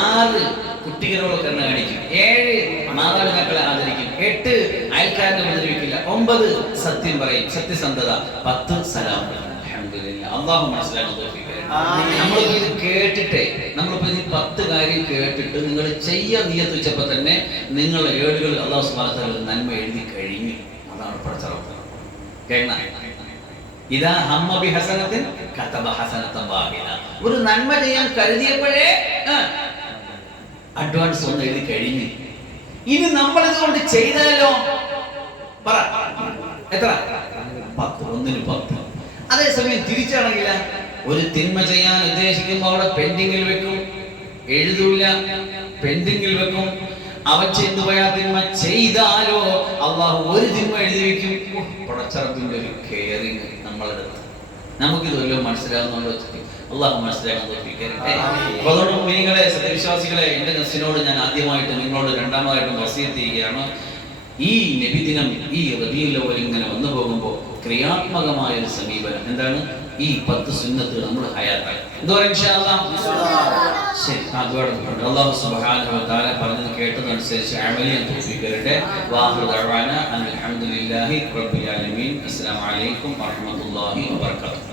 6 കുട്ടികളോട് കരുണ കാണിക്കും, 7 മാതാപിതാക്കളെ ആദരിക്കും, 8 അയൽക്കാരനെ ഉപദ്രവിക്കില്ല, 9 സത്യം പറയും, സത്യസന്ധത, 10 സലാം. അൽഹംദുലില്ലാഹ്. അല്ലാഹു മനസ്സിലാക്കി. നമ്മളിപ്പോ ഇത് കേട്ടിട്ടേ, നമ്മളിപ്പോ ഈ 10 കാര്യം കേട്ടിട്ട് നിങ്ങൾ ചെയ്യാൻ നിയ്യത്ത് വെച്ചപ്പോ തന്നെ നിങ്ങളുടെ ഏടുകൾ അല്ലാഹു സുബ്ഹാനഹു വ തആല നന്മ എഴുതി കഴിഞ്ഞു. അതാണ് പഠിച്ചത്. കേൾക്കണ, ഇദാ ഹമ്മ ബി ഹസനത്തിൻ കതബ ഹസനതൻ വാഹിദ. ഒരു നന്മ ചെയ്യാൻ കരുതിയപ്പോഴേ അഡ്വാൻസ് ഒന്ന് എഴുതി കഴിഞ്ഞു. ഇനി നമ്മൾ ഇതുകൊണ്ട് ചെയ്താലോ? പറ, എത്ര? 10. 1-ന് 10. അതേസമയം തിരിച്ചാണെങ്കിൽ ഒരു തിന്മ ചെയ്യാൻ ഉദ്ദേശിക്കുമ്പോൾ അവിടെ പെൻഡിങ്ങിൽ വെക്കും, എഴുതൂല, പെൻഡിങ്ങിൽ വെക്കും. അവൻ ചെയ്തുപോയാ തിന്മ ചെയ്താലോ അള്ളാഹു ഒരു തിന്മ എഴുതി വെക്കും. പടച്ചറപ്പിന്റെ ഒരു കെയറിങ് നമ്മളുടെ. നമുക്കിത് വല്ലതും മനസ്സിലാകുന്നുണ്ടോ? അള്ളാഹു മനസ്സിലാക്കാൻ തോന്നിക്കട്ടെ. അപ്പൊ അതുകൊണ്ട് നിങ്ങളെ സത്യവിശ്വാസികളെ, എന്റെ നഫ്സിനോട് ഞാൻ ആദ്യമായിട്ട് നിങ്ങളോട് രണ്ടാമതായിട്ടും വസിയത്ത് ചെയ്യുകയാണ്. ഈ നബിദിനം, ഈ റബീഉൽ അവ്വൽ ഇങ്ങനെ വന്നു പോകുമ്പോൾ ക്രിയാത്മകമായ ഒരു സമീപനം എന്താണ്? ഈ 10 സുന്നത്തുകൾ നമ്മൾ ഹയാത്തായി. എന്താ പറയുക? ഇൻഷാ അല്ലാഹ്. ശരി, അല്ലാഹു സുബ്ഹാനഹു വ തആല പറഞ്ഞത് കേട്ടതനുസരിച്ച് അമലിയാൻ തൗഫീഖ് തരട്ടെ. വാഹിറു ദഅവാന അൽഹംദുലില്ലാഹി റബ്ബിൽ ആലമീൻ. അസ്സലാമു അലൈക്കും വറഹ്മത്തുള്ളാഹി വബറകാതുഹു.